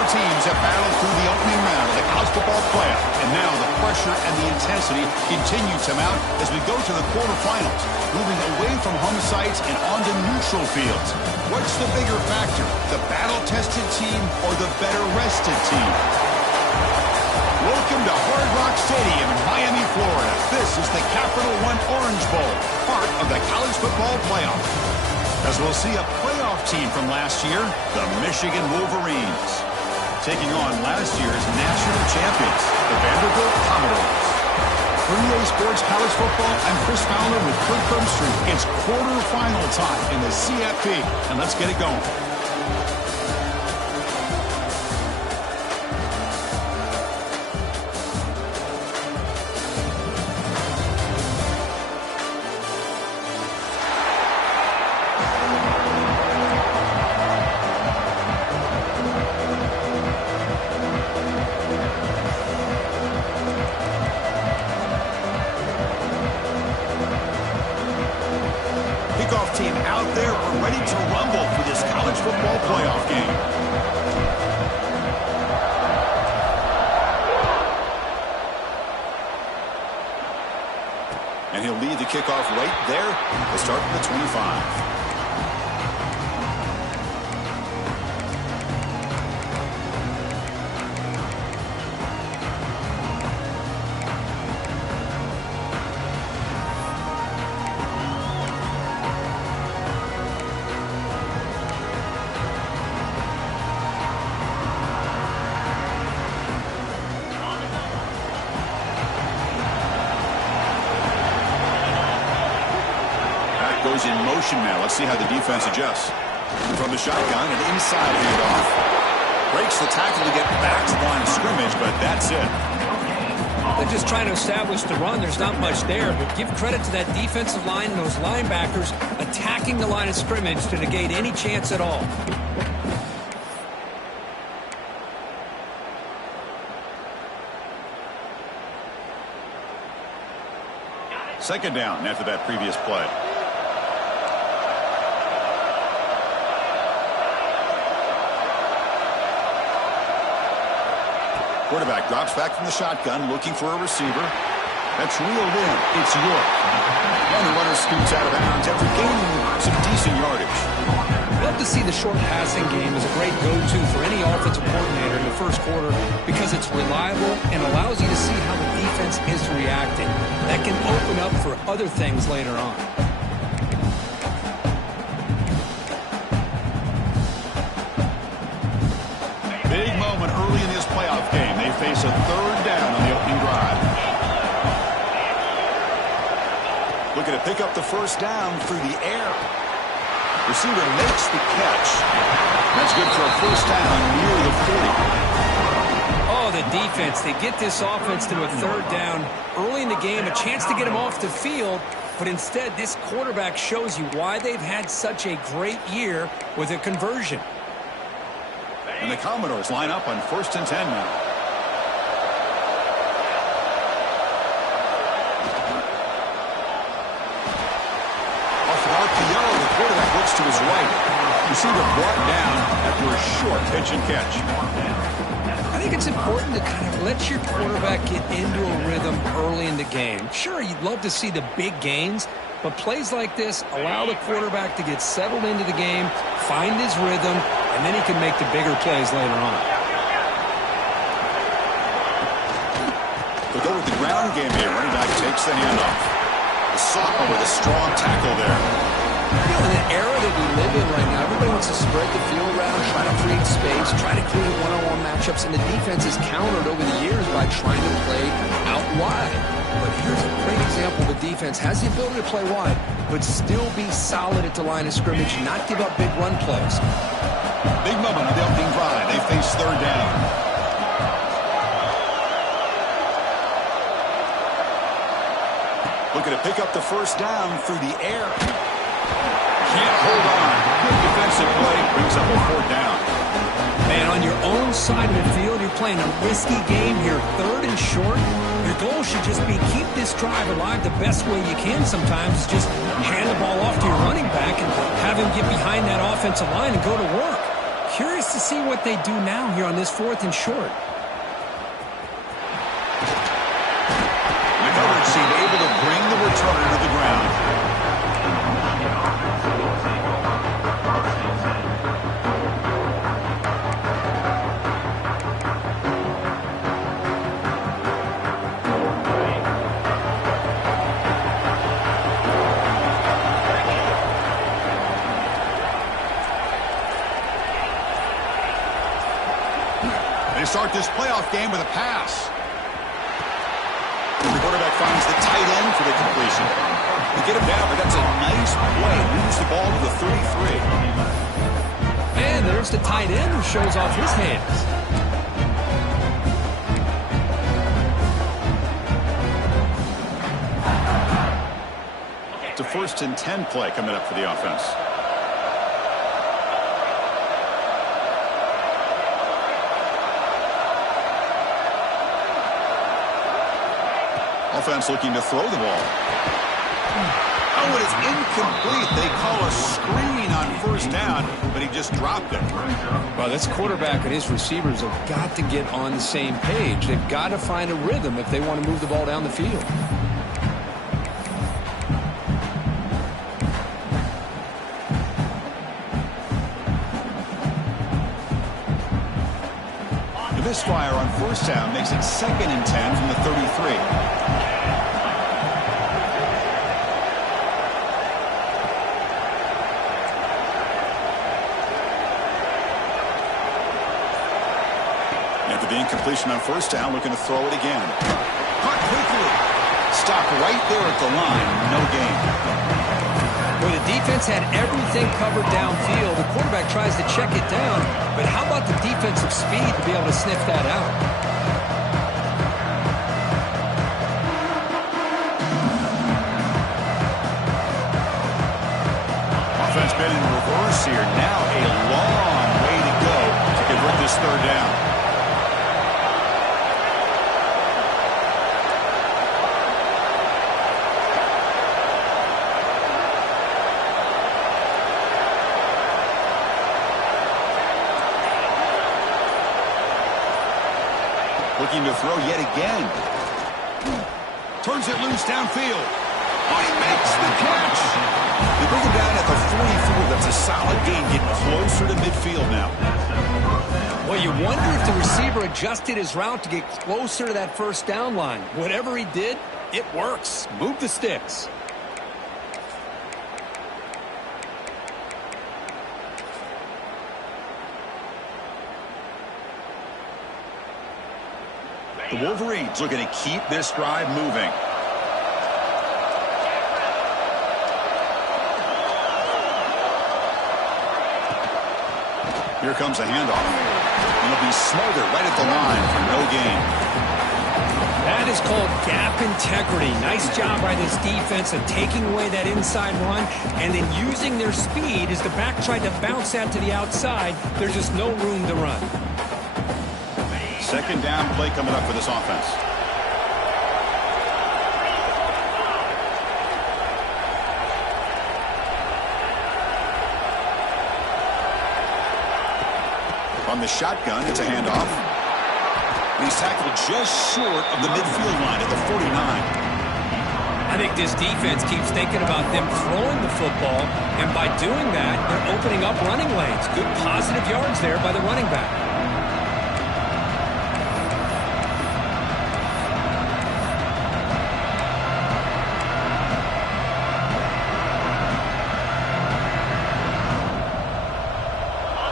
Four teams have battled through the opening round of the college football playoff, and now the pressure and the intensity continue to mount as we go to the quarterfinals, moving away from home sites and onto neutral fields. What's the bigger factor, the battle-tested team or the better-rested team? Welcome to Hard Rock Stadium in Miami, Florida. This is the Capital One Orange Bowl, part of the college football playoff. As we'll see a playoff team from last year, the Michigan Wolverines, taking on last year's national champions, the Vanderbilt Commodores. For EA Sports College Football, I'm Chris Fowler with Kirk Herbstreit. It's quarterfinal time in the CFB, and let's get it going. Team out there, we're ready to rumble for this college football playoff game. And he'll lead the kickoff right there. We'll start from the 25. Goes in motion now. Let's see how the defense adjusts. From the shotgun, an inside handoff. Breaks the tackle to get back to the line of scrimmage, but that's it. They're just trying to establish the run. There's not much there, but give credit to that defensive line and those linebackers attacking the line of scrimmage to negate any chance at all. Second down after that previous play. Quarterback drops back from the shotgun, looking for a receiver. That's reeled in. It's York. And the runner scoots out of bounds after gaining some decent yardage. Love to see the short passing game as a great go-to for any offensive coordinator in the first quarter because it's reliable and allows you to see how the defense is reacting. That can open up for other things later on. Big moment early in this playoff game. They face a third down on the opening drive. Looking to pick up the first down through the air. Receiver makes the catch. That's good for a first down near the 40. Oh, the defense. They get this offense to a third down early in the game. A chance to get them off the field. But instead, this quarterback shows you why they've had such a great year with a conversion. And the Commodores line up on 1st and 10 now. Off the arc, the yellow, the quarterback looks to his right. Receiver brought down after a short pitch and catch. I think it's important to kind of let your quarterback get into a rhythm early in the game. Sure, you'd love to see the big gains, but plays like this allow the quarterback to get settled into the game, find his rhythm, and then he can make the bigger plays later on. They'll go with the ground game here. Running back takes the handoff. The sophomore with a strong tackle there. You know, in the era that we live in right now, everybody wants to spread the field around, try to create space, try to create one-on-one matchups, and the defense is countered over the years by trying to play out wide. But here's a great example. The defense has the ability to play wide, but still be solid at the line of scrimmage, not give up big run plays. Big moment on the opening drive. They face third down. Looking to pick up the first down through the air. Can't hold on. Good defensive play. Brings up a fourth down. Man, on your own side of the field, you're playing a risky game here. Third and short. Your goal should just be keep this drive alive the best way you can sometimes. Is just hand the ball off to your running back and have him get behind that offensive line and go to work. Curious to see what they do now here on this 4th and short. The coverage team able to bring the returner to the ground. They start this playoff game with a pass. The quarterback finds the tight end for the completion. They get him down, but that's a nice play. Moves the ball to the 33. And there's the tight end who shows off his hands. It's a 1st and 10 play coming up for the offense. Offense looking to throw the ball. Oh, it is incomplete. They call a screen on 1st down, but he just dropped it. Well, this quarterback and his receivers have got to get on the same page. They've got to find a rhythm if they want to move the ball down the field. The misfire on 1st down makes it 2nd and 10 from the 33. After the incompletion on 1st down, looking to throw it again. Caught quickly. Stopped right there at the line. No gain. Well, the defense had everything covered downfield. The quarterback tries to check it down, but how about the defensive speed to be able to sniff that out? Offense been in reverse here. Now a long way to go to convert this 3rd down. Looking to throw yet again. Turns it loose downfield. Oh, he makes the catch. They bring him down at the 44. That's a solid gain. Getting closer to midfield now. Well, you wonder if the receiver adjusted his route to get closer to that 1st down line. Whatever he did, it works. Move the sticks. The Wolverines looking to keep this drive moving. Here comes a handoff. It'll be smothered right at the line for no gain. That is called gap integrity. Nice job by this defense of taking away that inside run and then using their speed as the back tried to bounce that to the outside. There's just no room to run. 2nd down play coming up for this offense. On the shotgun, it's a handoff. And he's tackled just short of the midfield line at the 49. I think this defense keeps thinking about them throwing the football, and by doing that, they're opening up running lanes. Good positive yards there by the running back.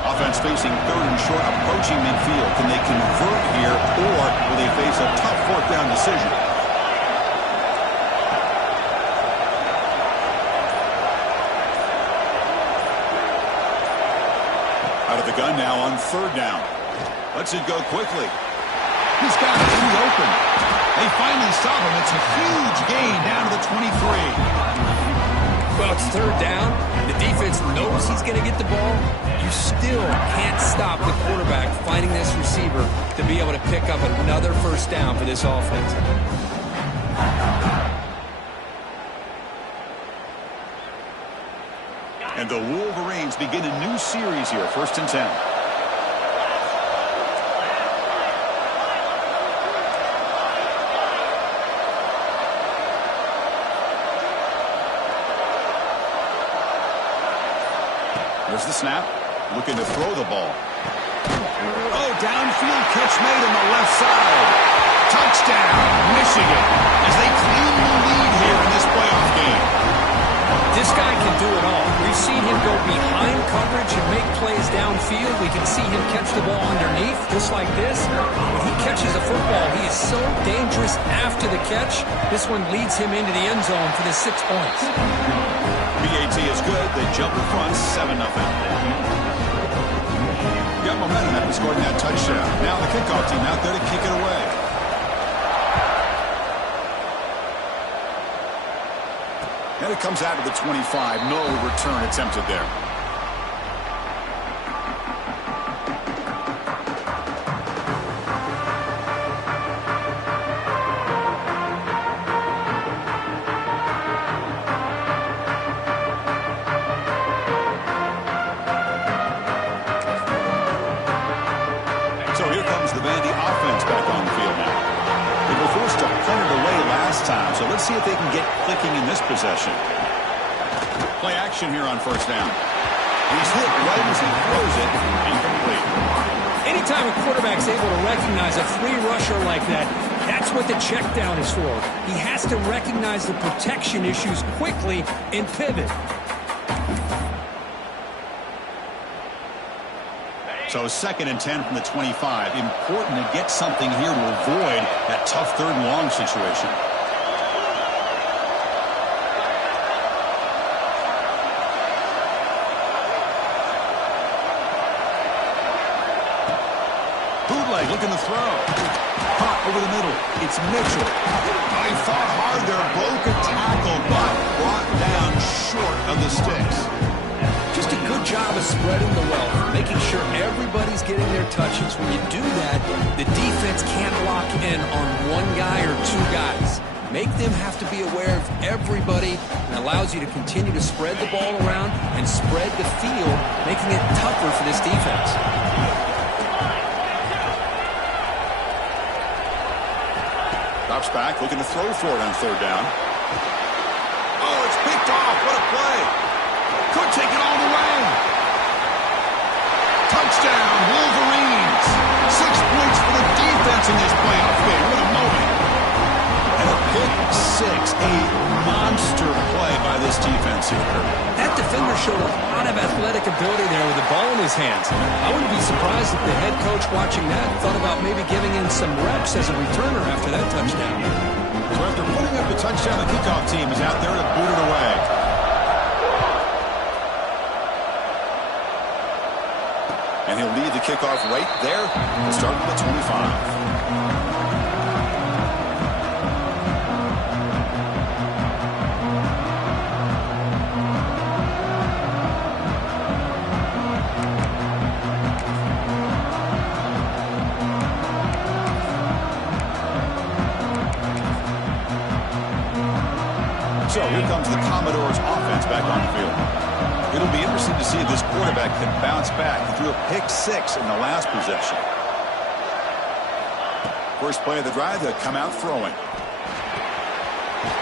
Offense facing 3rd and short, approaching midfield. Can they convert here, or will they face a tough 4th down decision? Out of the gun now on 3rd down. Lets it go quickly. He's got it in the open. They finally stop him. It's a huge gain down to the 23. Well, it's 3rd down. The defense knows he's going to get the ball. You still can't stop the quarterback finding this receiver to be able to pick up another 1st down for this offense. And the Wolverines begin a new series here, 1st and 10. Here's the snap. Looking to throw the ball. Oh, downfield catch made on the left side. Touchdown, Michigan, as they claim the lead here in this playoff game. This guy can do it all. We've seen him go behind coverage and make plays downfield. We can see him catch the ball underneath, just like this. When he catches a football, he is so dangerous after the catch. This one leads him into the end zone for the 6 points. BAT is good. They jump in front, 7-0. Got momentum after scoring that touchdown. Now the kickoff team out there to kick it away. And it comes out to the 25. No return attempted there. So here comes the Vandy offense back on the field now. They were forced to punt it away last time, so let's see if they can get clicking in this possession. Play action here on first down. He's hit right as he throws it, incomplete. Anytime a quarterback's able to recognize a free rusher like that, that's what the check down is for. He has to recognize the protection issues quickly and pivot. So 2nd and 10 from the 25. Important to get something here to avoid that tough 3rd and long situation. Bootleg looking to throw. Caught over the middle. It's Mitchell. He fought hard there. Broke a tackle, but brought down short of the sticks. Just a good job of spreading the wealth, making sure everybody's getting their touches. When you do that, the defense can't lock in on one guy or 2 guys. Make them have to be aware of everybody, and allows you to continue to spread the ball around and spread the field, making it tougher for this defense. Drops back, looking to throw for it on 3rd down. Oh, it's picked off. What a play. Could take it all the way. Touchdown, Wolverines. 6 points for the defense in this playoff game. What a moment. And a pick 6. A monster play by this defense here. That defender showed a lot of athletic ability there with the ball in his hands. I wouldn't be surprised if the head coach watching that thought about maybe giving him some reps as a returner after that touchdown. So after putting up the touchdown, the kickoff team is out there to boot it away. And he'll lead the kickoff right there. We'll start with the 25. So here comes the Commodores offense back on the field. It'll be interesting to see if this quarterback can bounce back. He threw a pick 6 in the last possession. First play of the drive, they'll come out throwing.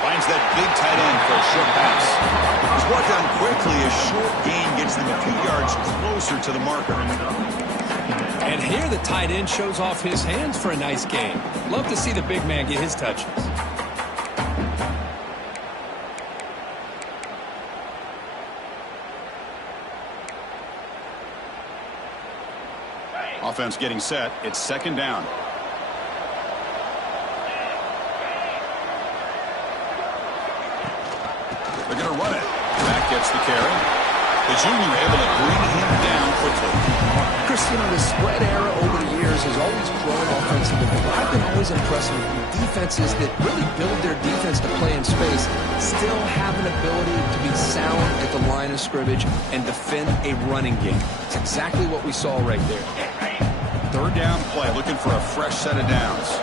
Finds that big tight end for a short pass. He's brought down quickly. A short gain gets them a few yards closer to the marker. And here the tight end shows off his hands for a nice gain. Love to see the big man get his touches. Offense getting set. It's 2nd down. They're going to run it. Back gets the carry. The junior able to bring him down quickly. Chris, you know, the spread era over the years has always grown offensively, but I've been always impressed with defenses that really build their defense to play in space, still have an ability to be sound at the line of scrimmage and defend a running game. It's exactly what we saw right there. 3rd down play, looking for a fresh set of downs.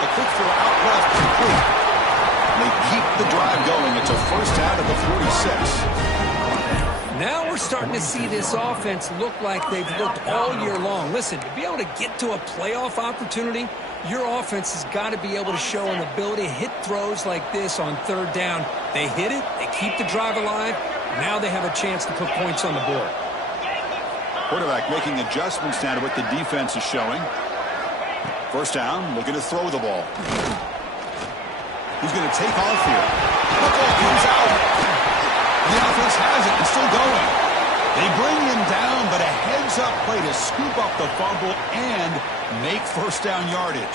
A quick throw out left, complete. And they keep the drive going. It's a first down at the 46. Now we're starting to see this offense look like they've looked all year long. Listen, to be able to get to a playoff opportunity, your offense has got to be able to show an ability to hit throws like this on third down. They hit it, they keep the drive alive. Now they have a chance to put points on the board. Quarterback making adjustments now to what the defense is showing. First down, looking to throw the ball. He's going to take off here. Football comes out. The offense has it and still going. They bring him down, but a heads-up play to scoop up the fumble and make first down yardage.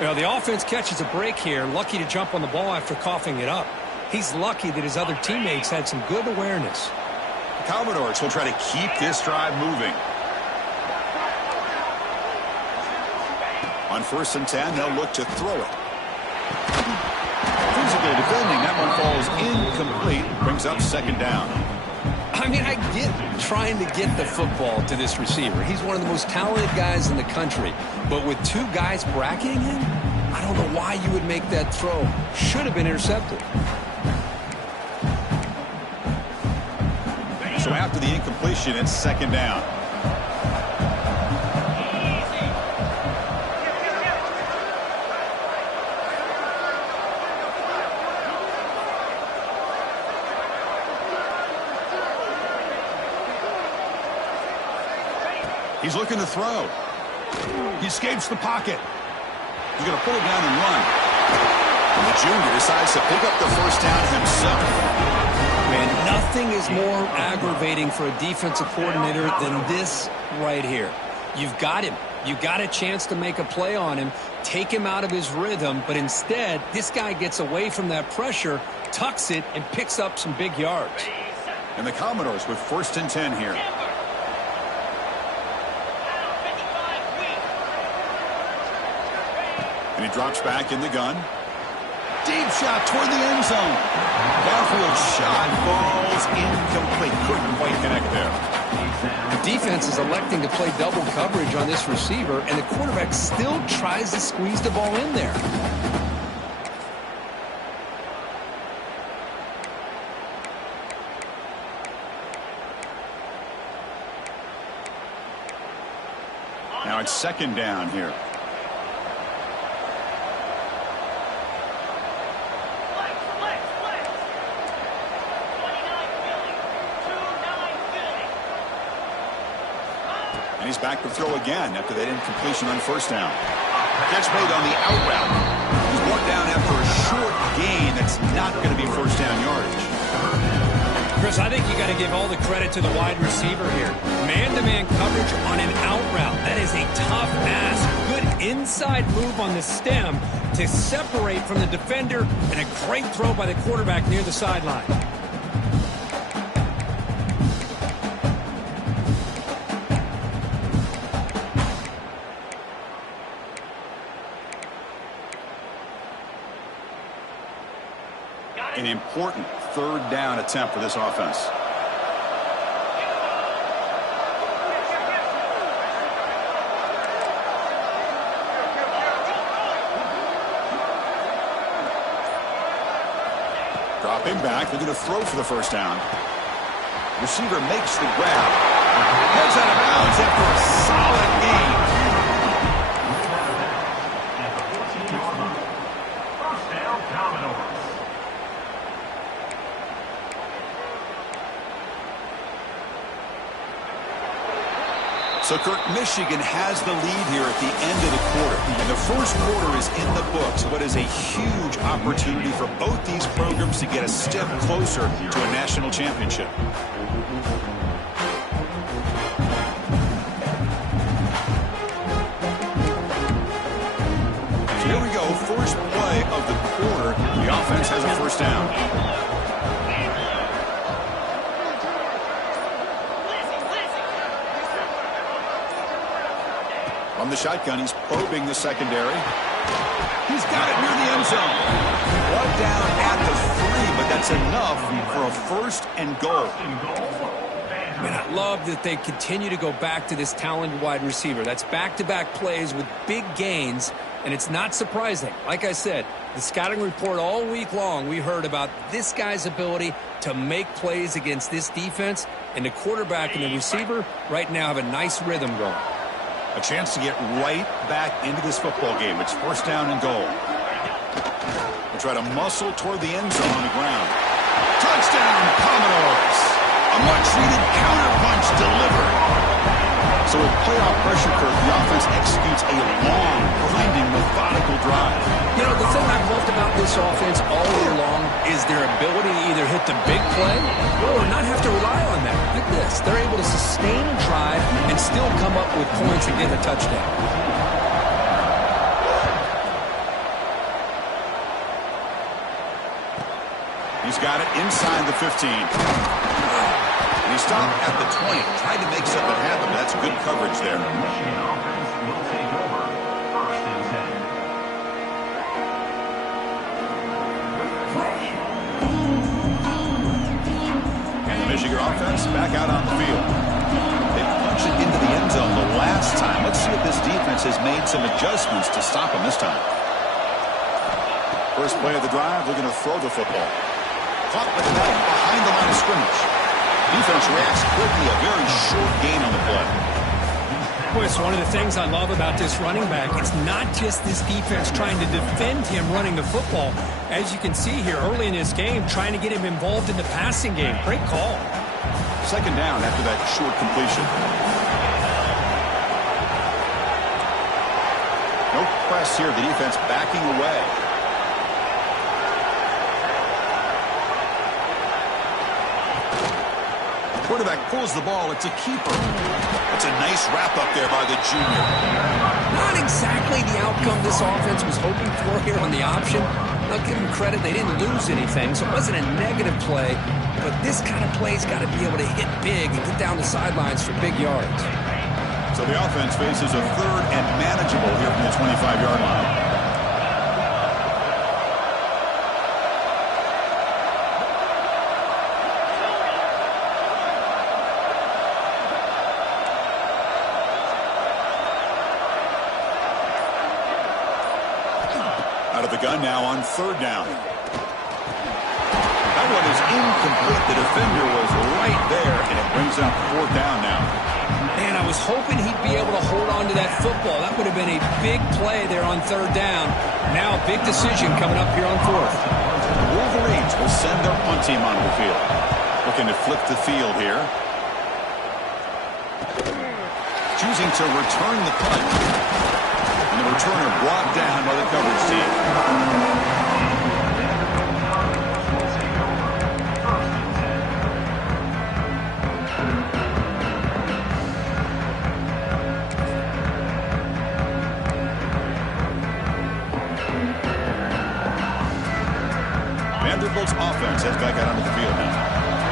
Well, the offense catches a break here, lucky to jump on the ball after coughing it up. He's lucky that his other teammates had some good awareness. The Commodores will try to keep this drive moving. On 1st and 10, they'll look to throw it. Physically defending, that one falls incomplete. Brings up 2nd down. I mean, I get trying to get the football to this receiver. He's one of the most talented guys in the country. But with 2 guys bracketing him, I don't know why you would make that throw. Should have been intercepted. So after the incompletion, it's 2nd down. He's looking to throw. He escapes the pocket. He's going to pull it down and run. And the junior decides to pick up the first down himself. Man, nothing is more aggravating for a defensive coordinator than this right here. You've got him. You've got a chance to make a play on him, take him out of his rhythm, but instead, this guy gets away from that pressure, tucks it, and picks up some big yards. And the Commodores with 1st and 10 here. And he drops back in the gun. Deep shot toward the end zone. Downfield shot falls incomplete. Couldn't quite connect there. The defense is electing to play double coverage on this receiver, and the quarterback still tries to squeeze the ball in there. Now it's 2nd down here. And he's back to throw again after that incompletion on 1st down. Catch made on the out route. He's brought down after a short gain that's not going to be first down yardage. Chris, I think you got to give all the credit to the wide receiver here. Man-to-man coverage on an out route. That is a tough ask. Good inside move on the stem to separate from the defender, and a great throw by the quarterback near the sideline. An important 3rd down attempt for this offense. Dropping back, they're going to throw for the first down. Receiver makes the grab. Heads out of bounds after a solid gain. So, Kirk, Michigan has the lead here at the end of the quarter. And the first quarter is in the books. What is a huge opportunity for both these programs to get a step closer to a national championship. So here we go. First play of the quarter. The offense has a first down. On the shotgun, he's probing the secondary. He's got it near the end zone. One down at the 3, but that's enough for a 1st and goal. And I love that they continue to go back to this talented wide receiver. That's back-to-back plays with big gains, And it's not surprising. Like I said, the scouting report all week long, we heard about this guy's ability to make plays against this defense, and the quarterback and the receiver right now have a nice rhythm going. A chance to get right back into this football game. It's first down and goal. We'll try to muscle toward the end zone on the ground. Touchdown, Commodores! A much-needed counterpunch delivered. So with playoff pressure curve, the offense executes a long, grinding, methodical drive. You know, the thing I've loved about this offense all year long is their ability to either hit the big play or not have to rely on that. Like this, they're able to sustain a drive and still come up with points and get a touchdown. He's got it inside the 15. And he stopped at the 20. Tried to make something happen, but that's good coverage there. And the Michigan offense back out on the field. They punched it into the end zone the last time. Let's see if this defense has made some adjustments to stop him this time. First play of the drive, they're going to throw the football. Caught with the knife behind the line of scrimmage. Defense reacts quickly, a very short gain on the play. Boy, it's one of the things I love about this running back. It's not just this defense trying to defend him running the football. As you can see here early in this game, trying to get him involved in the passing game. Great call. Second down after that short completion. No press here. The defense backing away. Quarterback pulls the ball. It's a keeper. That's a nice wrap up there by the junior. Not exactly the outcome this offense was hoping for here on the option. I'll give them credit. They didn't lose anything, so it wasn't a negative play. But this kind of play's got to be able to hit big and get down the sidelines for big yards. So the offense faces a third and manageable here from the 25-yard line. Out of the gun now on third down. That one is incomplete. The defender was right there, and it brings up fourth down now. Man, I was hoping he'd be able to hold on to that football. That would have been a big play there on third down. Now a big decision coming up here on fourth. The Wolverines will send their punt team onto the field. Looking to flip the field here. Choosing to return the punt. And the returner brought down by the coverage team. Vanderbilt's offense heads back out onto the field now.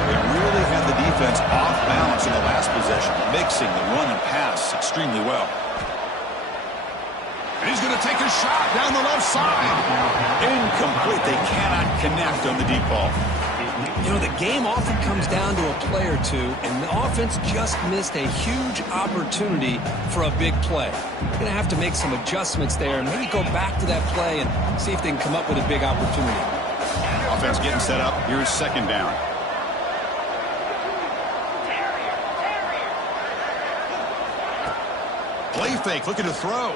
They really had the defense off balance in the last possession, mixing the run and pass extremely well. And he's going to take a shot down the left side. Incomplete. They cannot connect on the deep ball. You know, the game often comes down to a play or two, and the offense just missed a huge opportunity for a big play. They're going to have to make some adjustments there and maybe go back to that play and see if they can come up with a big opportunity. Offense getting set up. Here's second down. Play fake, looking to throw.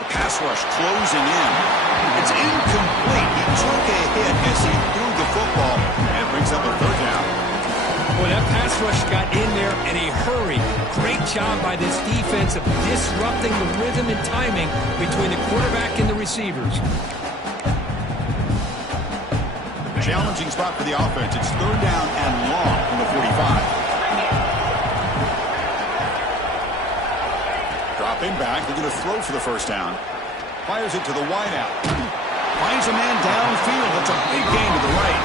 The pass rush closing in. It's incomplete. He took a hit as he threw the football and brings up a third down. Boy, that pass rush got in there in a hurry. Great job by this defense of disrupting the rhythm and timing between the quarterback and the receivers. Challenging spot for the offense. It's third down and long from the 45. Dropping back, they're going to throw for the first down. Fires it to the wideout. Finds a man downfield. That's a big gain to the right.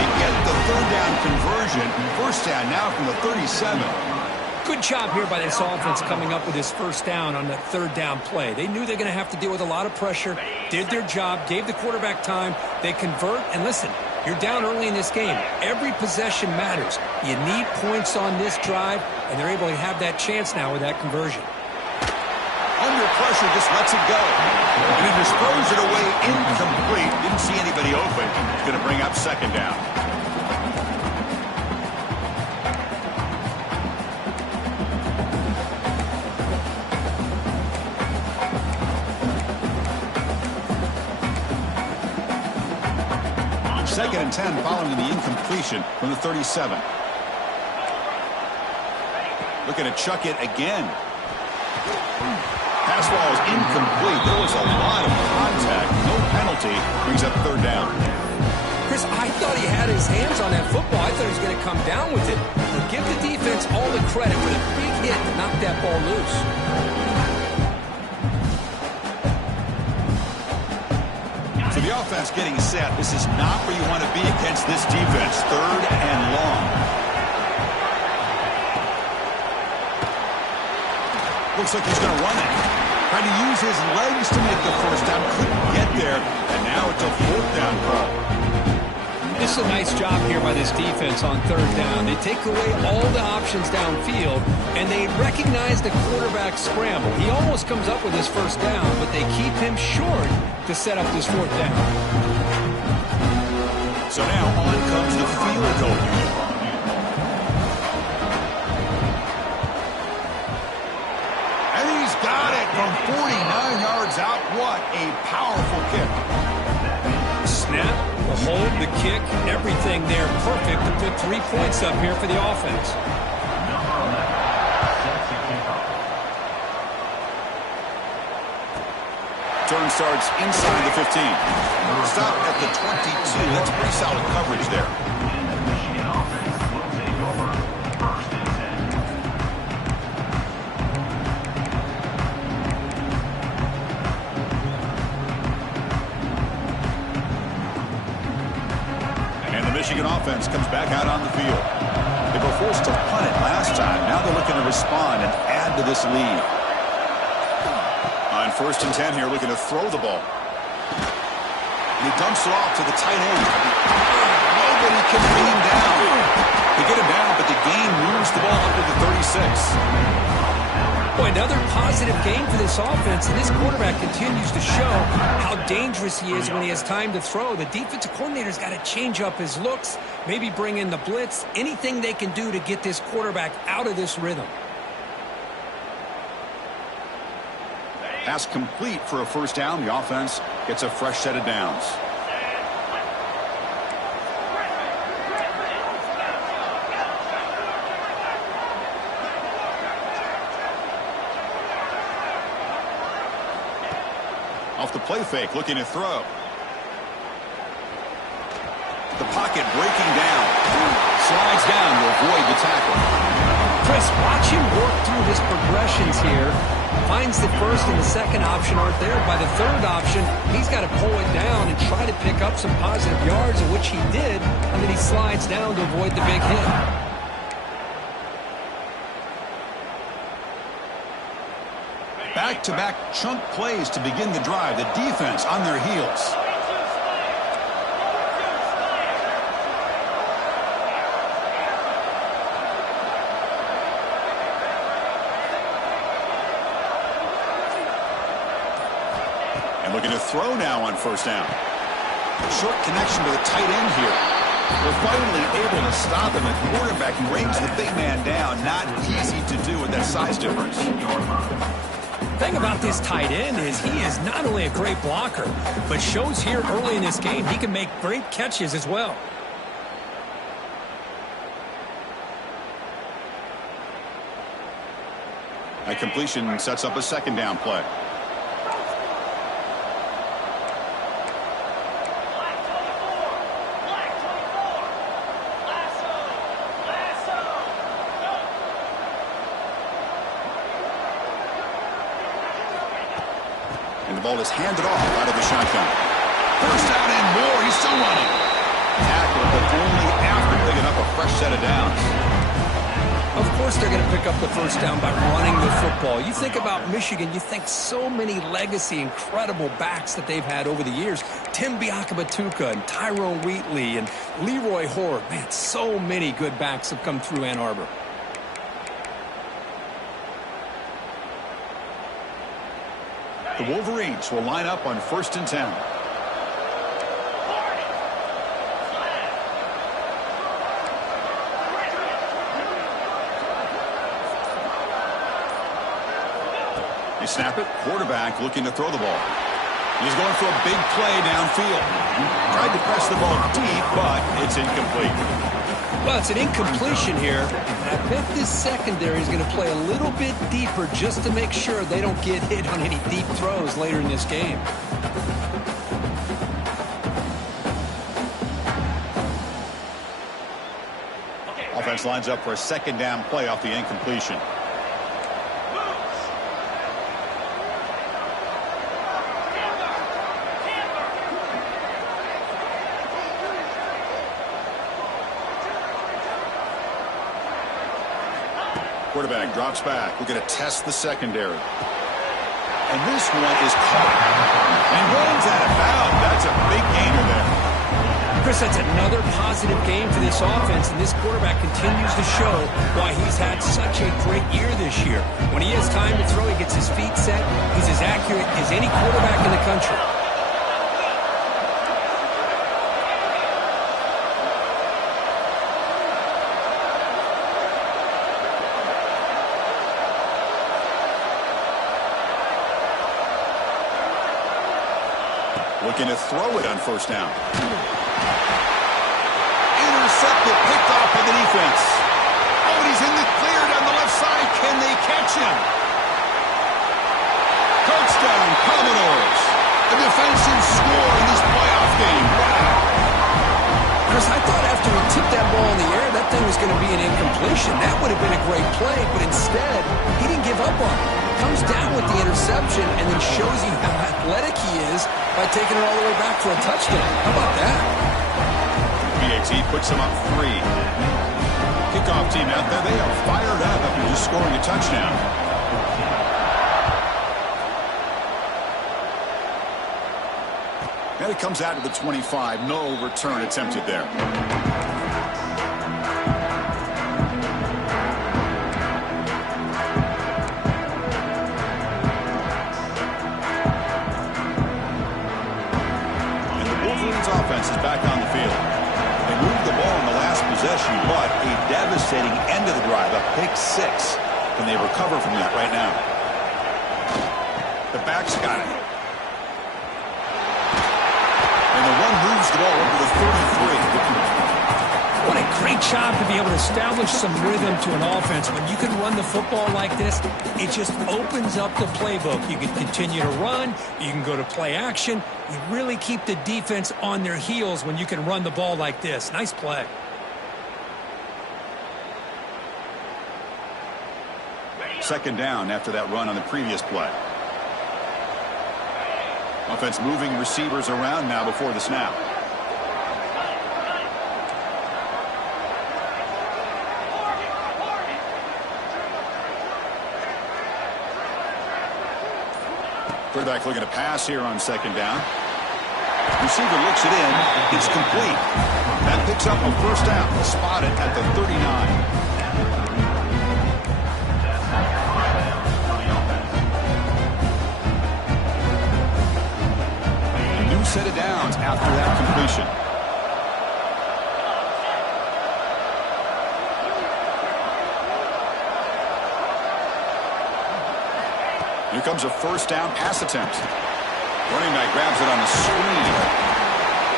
They get the third down conversion. First down now from the 37. Good job here by this offense coming up with this first down on that third down play. They knew they're going to have to deal with a lot of pressure, did their job, gave the quarterback time. They convert, and listen, you're down early in this game. Every possession matters. You need points on this drive, and they're able to have that chance now with that conversion. Under under pressure, just lets it go. And he just throws it away incomplete. Didn't see anybody open. It's going to bring up second down. Second and 10 following the incompletion from the 37. Looking to chuck it again. Pass ball is incomplete. There was a lot of contact. No penalty. Brings up third down. Chris, I thought he had his hands on that football. I thought he was going to come down with it. But give the defense all the credit for the big hit to knock that ball loose. So the offense getting set. This is not where you want to be against this defense. Third and long. Looks like he's going to run it. Trying to use his legs to make the first down. Couldn't get there. And now it's a fourth down call. This is a nice job here by this defense on third down. They take away all the options downfield, and they recognize the quarterback scramble. He almost comes up with his first down, but they keep him short to set up this fourth down. So now on comes the field goal unit. And he's got it from 49 yards out. What a powerful kick. Snap, the hold, the kick, everything there perfect to put 3 points up here for the offense. Turn starts inside the 15. Stop at the 22. That's pretty solid coverage there. And the Michigan offense comes back out on the field. They were forced to punt it last time. Now they're looking to respond and add to this lead. On first and 10 here, looking to throw the ball. And he dumps it off to the tight end. Nobody can bring him down. They get him down, but the game moves the ball up to the 36. Boy, another positive game for this offense, and this quarterback continues to show how dangerous he is when he has time to throw. The defensive coordinator's got to change up his looks, maybe bring in the blitz, anything they can do to get this quarterback out of this rhythm. Pass complete for a first down. The offense gets a fresh set of downs. Off the play fake, looking to throw. The pocket breaking down. Slides down to avoid the tackle. Chris, watch him work through his progressions here. Finds the first and the second option aren't there. By the third option, he's got to pull it down and try to pick up some positive yards, of which he did, and then he slides down to avoid the big hit. Back-to-back chunk plays to begin the drive. The defense on their heels. And looking to throw now on first down. Short connection to the tight end here. We're finally able to stop him. At quarterback, he brings the big man down. Not easy to do with that size difference. The thing about this tight end is he is not only a great blocker, but shows here early in this game he can make great catches as well. A completion sets up a second down play. And the ball is handed off out of the shotgun. First down and more. He's still running. Tackle, but only after picking up a fresh set of downs. Of course they're going to pick up the first down by running the football. You think about Michigan, you think so many legacy, incredible backs that they've had over the years. Tim Biakabatuka and Tyrone Wheatley and Leroy Horde. Man, so many good backs have come through Ann Arbor. The Wolverines will line up on 1st and 10. They snap it. Quarterback looking to throw the ball. He's going for a big play downfield. Tried to press the ball deep, but it's incomplete. Well, it's an incompletion here. And I bet this secondary is going to play a little bit deeper just to make sure they don't get hit on any deep throws later in this game. Offense lines up for a 2nd down play off the incompletion. Quarterback drops back. We're going to test the secondary. And this one is caught. And runs out of bounds. That's a big gainer there. Chris, that's another positive game for this offense, and this quarterback continues to show why he's had such a great year this year. When he has time to throw, he gets his feet set. He's as accurate as any quarterback in the country. Looking to throw it on 1st down. Intercepted, picked off by the defense. Oh, and he's in the clear down the left side. Can they catch him? Touchdown, Commodores. A defensive score in this playoff game. Wow. Chris, I thought after he tipped that ball in the air, that thing was going to be an incompletion. That would have been a great play, but instead, he didn't give up on it. Comes down with the interception and then shows you how athletic he is by taking it all the way back for a touchdown. How about that? PAT puts them up 3. Kickoff team out there, they are fired up after just scoring a touchdown. And it comes out to the 25. No return attempted there. Offense is back on the field. They moved the ball in the last possession, but a devastating end of the drive, a pick 6. Can they recover from that right now? The back's got it. And the run moves the ball over the 33. What a great job to be able to establish some rhythm to an offense. When you can run the football like this, it just opens up the playbook. You can continue to run. You can go to play action. You really keep the defense on their heels when you can run the ball like this. Nice play. Second down after that run on the previous play. Offense moving receivers around now before the snap. Quarterback looking to pass here on 2nd down. Receiver looks it in. It's complete. That picks up a 1st down. Spotted at the 39. A new set of downs after that completion. Here comes a 1st down pass attempt. Running back grabs it on the screen.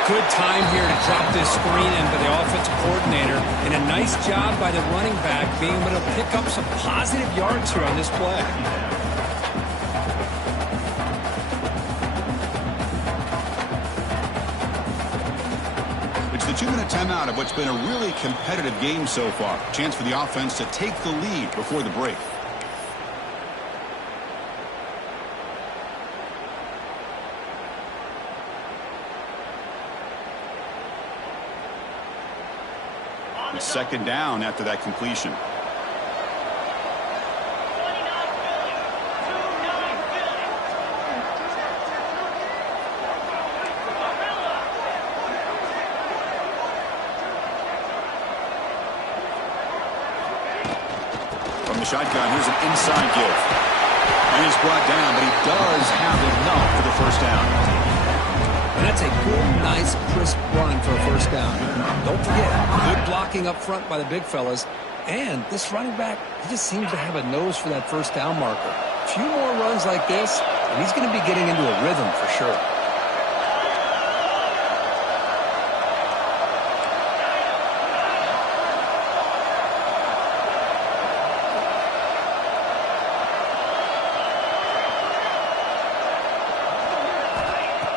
Good time here to drop this screen in by the offensive coordinator. And a nice job by the running back being able to pick up some positive yards here on this play. It's the 2-minute timeout of what's been a really competitive game so far. Chance for the offense to take the lead before the break. It's 2nd down after that completion. From the shotgun, here's an inside give. And he's brought down, but he does have enough for the first down. And that's a good, nice, crisp run for a first down. Don't forget, good blocking up front by the big fellas. And this running back, he just seems to have a nose for that first down marker. A few more runs like this, and he's going to be getting into a rhythm for sure.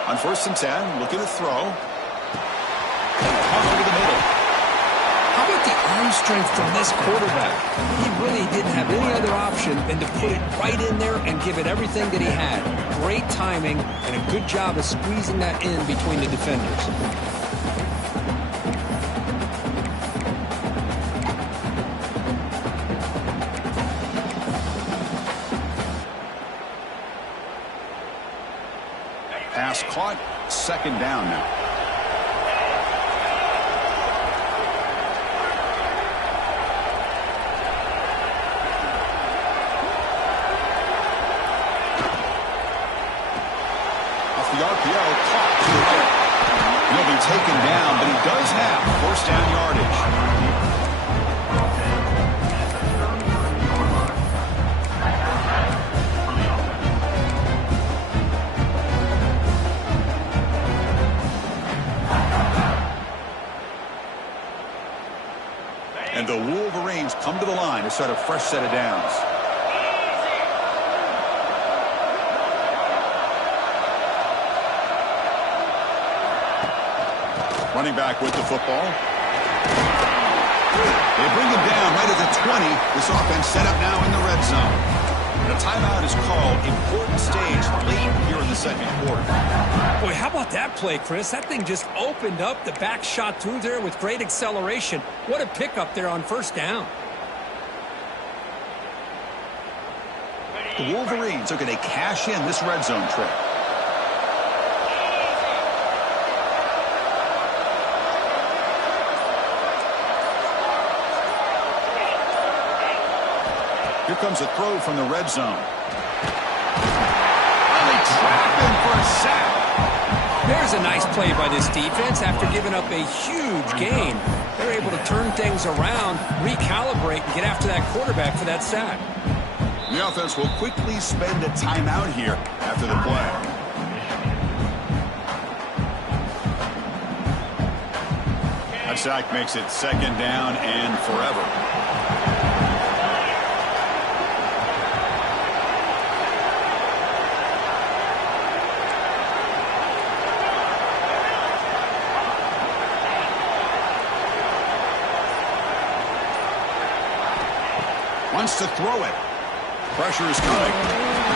On 1st and 10, looking to throw. Over the middle. How about the arm strength from this quarterback? He really didn't have any other option than to put it right in there and give it everything that he had. Great timing and a good job of squeezing that in between the defenders. Pass caught, 2nd down now. Off the RPO, caught to the right. He'll be taken down, but he does have 1st down yardage. And the Wolverines come to the line to start a fresh set of downs. Running back with the football. They bring him down right at the 20. This offense set up now in the red zone. The timeout is called. Important stage late here in the 2nd quarter. Boy, how about that play, Chris? That thing just opened up. The back shot through there with great acceleration. What a pickup there on 1st down. The Wolverines are going to cash in this red zone trip. Here comes a throw from the red zone. And they trap him for a sack. There's a nice play by this defense. After giving up a huge gain, they're able to turn things around, recalibrate, and get after that quarterback for that sack. The offense will quickly spend a timeout here after the play. That sack makes it 2nd down and forever. Wants to throw it. Pressure is coming.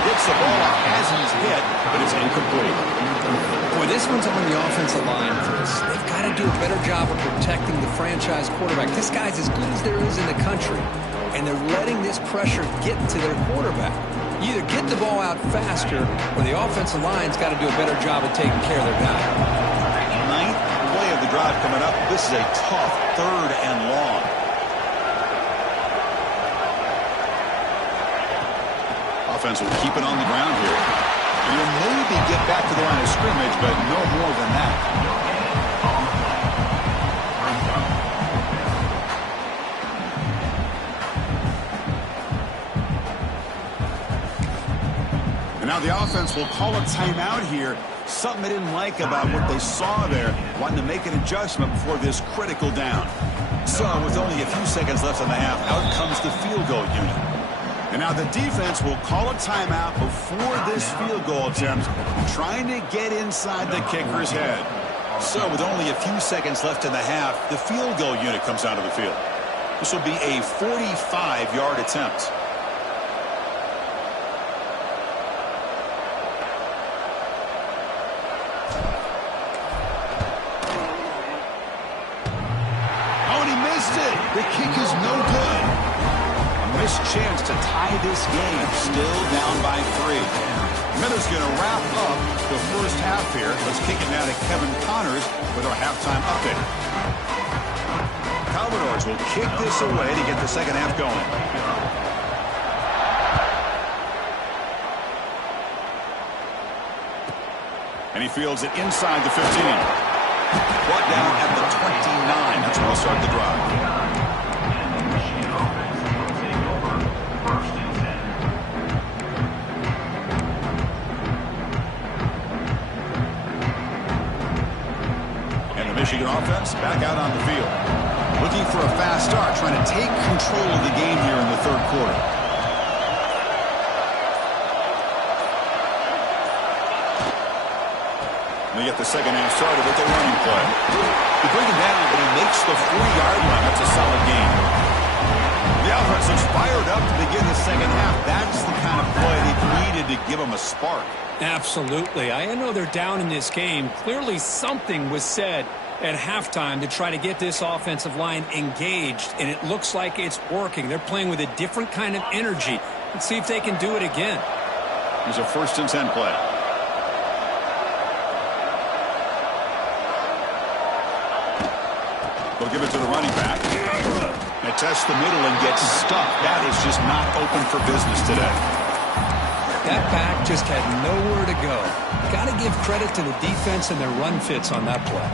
Gets the ball out as he's hit, but it's incomplete. Boy, this one's on the offensive line, Chris. They've got to do a better job of protecting the franchise quarterback. This guy's as good as there is in the country, and they're letting this pressure get to their quarterback. You either get the ball out faster, or the offensive line's got to do a better job of taking care of their guy. 9th play of the drive coming up. This is a tough 3rd and long. Offense will keep it on the ground here. You'll maybe get back to the line of scrimmage, but no more than that. And now the offense will call a timeout here. Something they didn't like about what they saw there. Wanting to make an adjustment before this critical down. So with only a few seconds left in the half, out comes the field goal unit. And now the defense will call a timeout before this field goal attempt, trying to get inside the kicker's head. So with only a few seconds left in the half, the field goal unit comes out of the field. This will be a 45-yard attempt. Oh, and he missed it. The kick is no good. Missed chance to tie this game, still down by 3. Miller's going to wrap up the first half here. Let's kick it now to Kevin Connors with our halftime update. Commodores will kick this away to get the second half going. And he fields it inside the 15. Brought down at the 29. That's where we'll start the drive. Michigan offense back out on the field. Looking for a fast start, trying to take control of the game here in the third quarter. They get the second half started with a running play. They bring him down, but he makes the 4-yard line. That's a solid game. The offense looks fired up to begin the second half. That's the kind of play they needed to give them a spark. Absolutely. I know they're down in this game. Clearly something was said at halftime to try to get this offensive line engaged, and it looks like it's working. They're playing with a different kind of energy. Let's see if they can do it again. Here's a 1st and 10 play. They'll give it to the running back. They test the middle and get stuck. That is just not open for business today. That back just had nowhere to go. Got to give credit to the defense and their run fits on that play.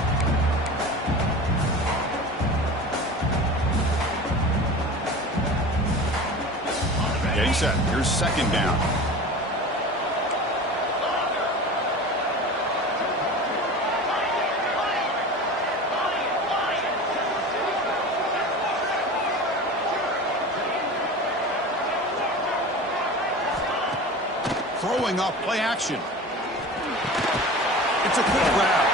Getting set. Here's 2nd down. Throwing off play action. It's a quick grab.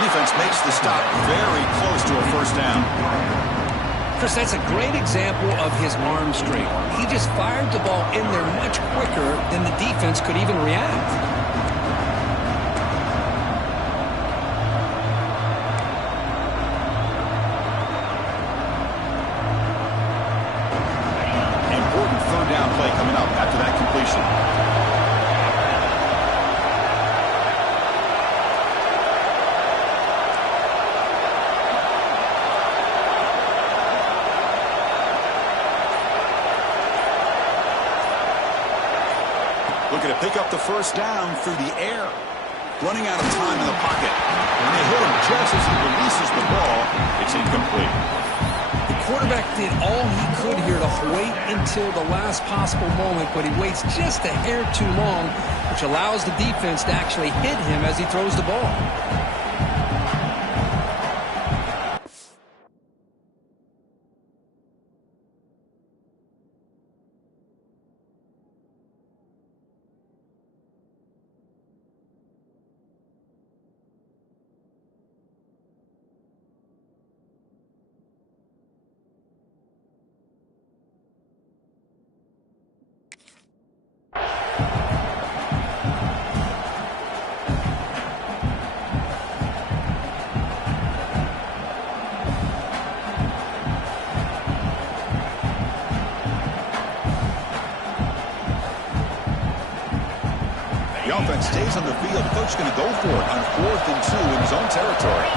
Defense makes the stop very close to a 1st down. Chris, that's a great example of his arm strength. He just fired the ball in there much quicker than the defense could even react. Important 3rd down play coming up after that completion. Looking to pick up the 1st down through the air. Running out of time in the pocket. When they hit him just as he releases the ball, it's incomplete. The quarterback did all he could here to wait until the last possible moment, but he waits just a hair too long, which allows the defense to actually hit him as he throws the ball. The offense stays on the field. The coach is going to go for it on 4th and 2 in his own territory.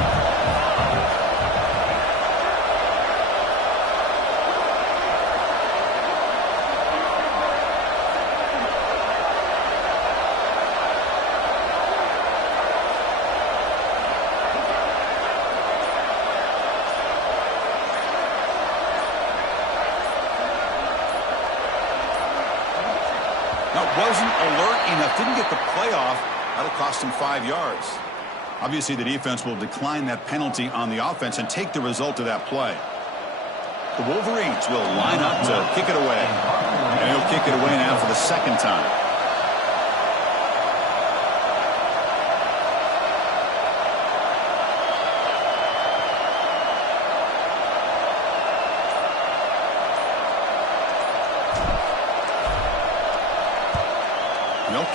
Wasn't alert enough, didn't get the play off. That'll cost him 5 yards. Obviously, the defense will decline that penalty on the offense and take the result of that play. The Wolverines will line up to kick it away. And he'll kick it away now for the 2nd time.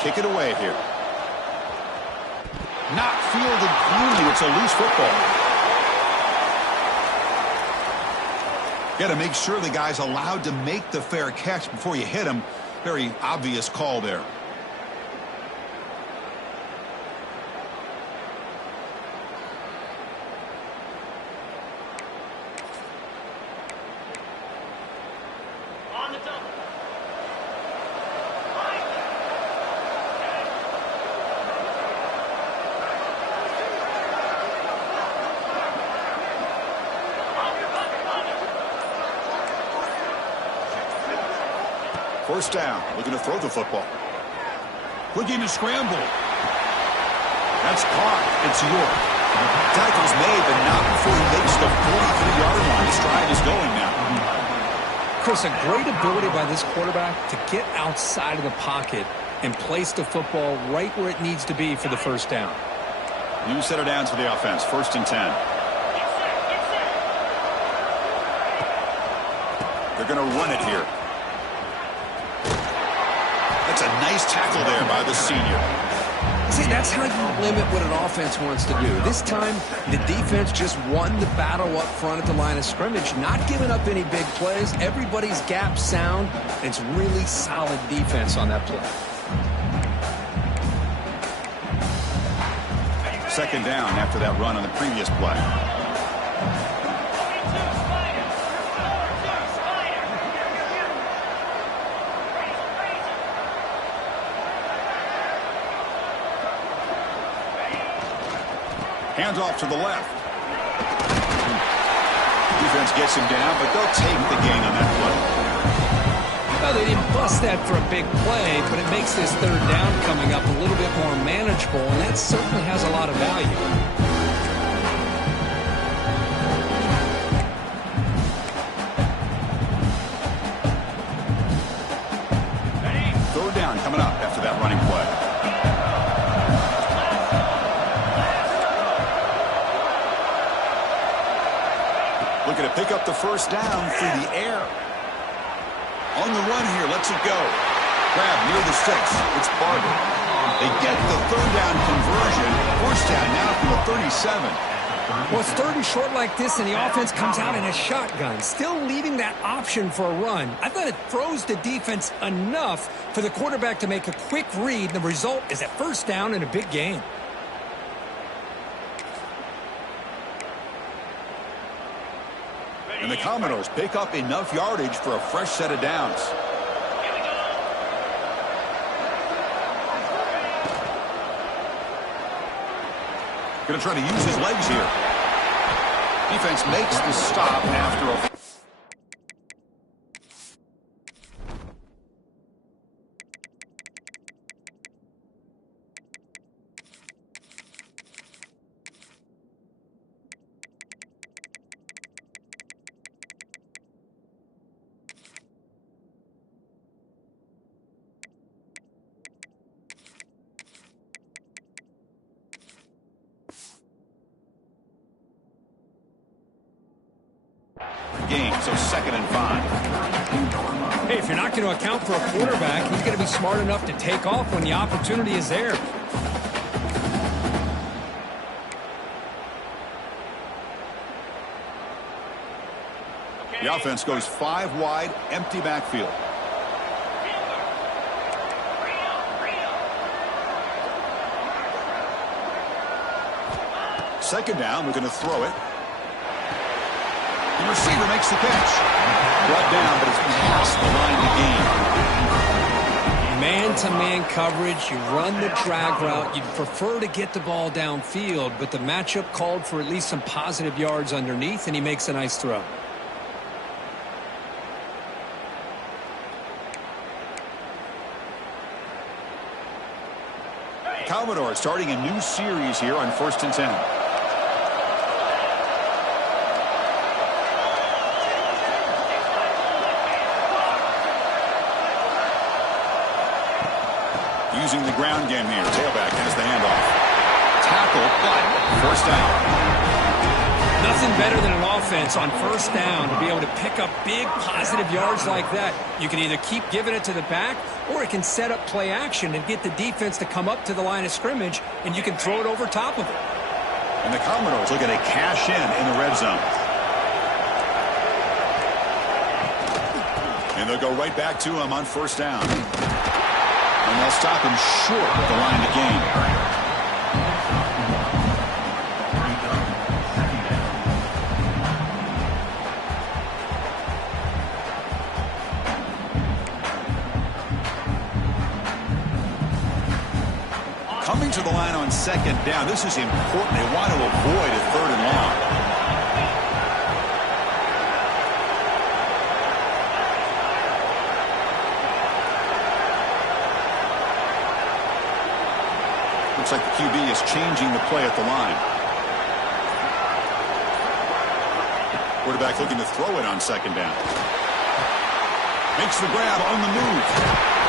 Kick it away here. Not fielded cleanly. It's a loose football. Got to make sure the guy's allowed to make the fair catch before you hit him. Very obvious call there. First down, looking to throw the football. Looking to scramble. That's caught. It's York. Tackle's made, but not before he makes the 43-yard line. His drive is going now. Chris, a great ability by this quarterback to get outside of the pocket and place the football right where it needs to be for the first down. New set of downs for the offense. 1st and 10. They're going to run it here. That's a nice tackle there by the senior. See, that's how you limit what an offense wants to do. This time, the defense just won the battle up front at the line of scrimmage, not giving up any big plays. Everybody's gap sound, and it's really solid defense on that play. 2nd down after that run on the previous play. Hands off to the left. Defense gets him down, but they'll take the gain on that play. Well, they didn't bust that for a big play, but it makes this 3rd down coming up a little bit more manageable, and that certainly has a lot of value. Third down coming up after that running play. Looking to pick up the first down through the air. On the run here, lets it go. Grab near the 6. It's Barber. They get the 3rd down conversion. First down now from the 37. Well, it's 3rd and short like this, and the offense comes out in a shotgun, still leaving that option for a run. I thought it throws the defense enough for the quarterback to make a quick read. The result is a first down and a big gain. And the Commodores pick up enough yardage for a fresh set of downs. Going to try to use his legs here. Defense makes the stop after a... game, so 2nd and 5. Hey, if you're not going to account for a quarterback, he's going to be smart enough to take off when the opportunity is there. The offense goes 5 wide, empty backfield. Second down, we're going to throw it. The receiver makes the catch. Brought down, but it's past the line of the game. Man-to-man coverage, you run the drag route. You'd prefer to get the ball downfield, but the matchup called for at least some positive yards underneath, and he makes a nice throw. Commodore starting a new series here on 1st and 10. Using the ground game here. Tailback has the handoff. Tackle, but first down. Nothing better than an offense on first down to be able to pick up big positive yards like that. You can either keep giving it to the back, or it can set up play action and get the defense to come up to the line of scrimmage, and you can throw it over top of it. And the Commodores looking to cash in the red zone. And they'll go right back to him on first down. And they'll stop him short of the line to gain. Coming to the line on second down. This is important. They want to avoid a 3rd and long. Looks like the QB is changing the play at the line. Quarterback looking to throw it on second down. Makes the grab on the move.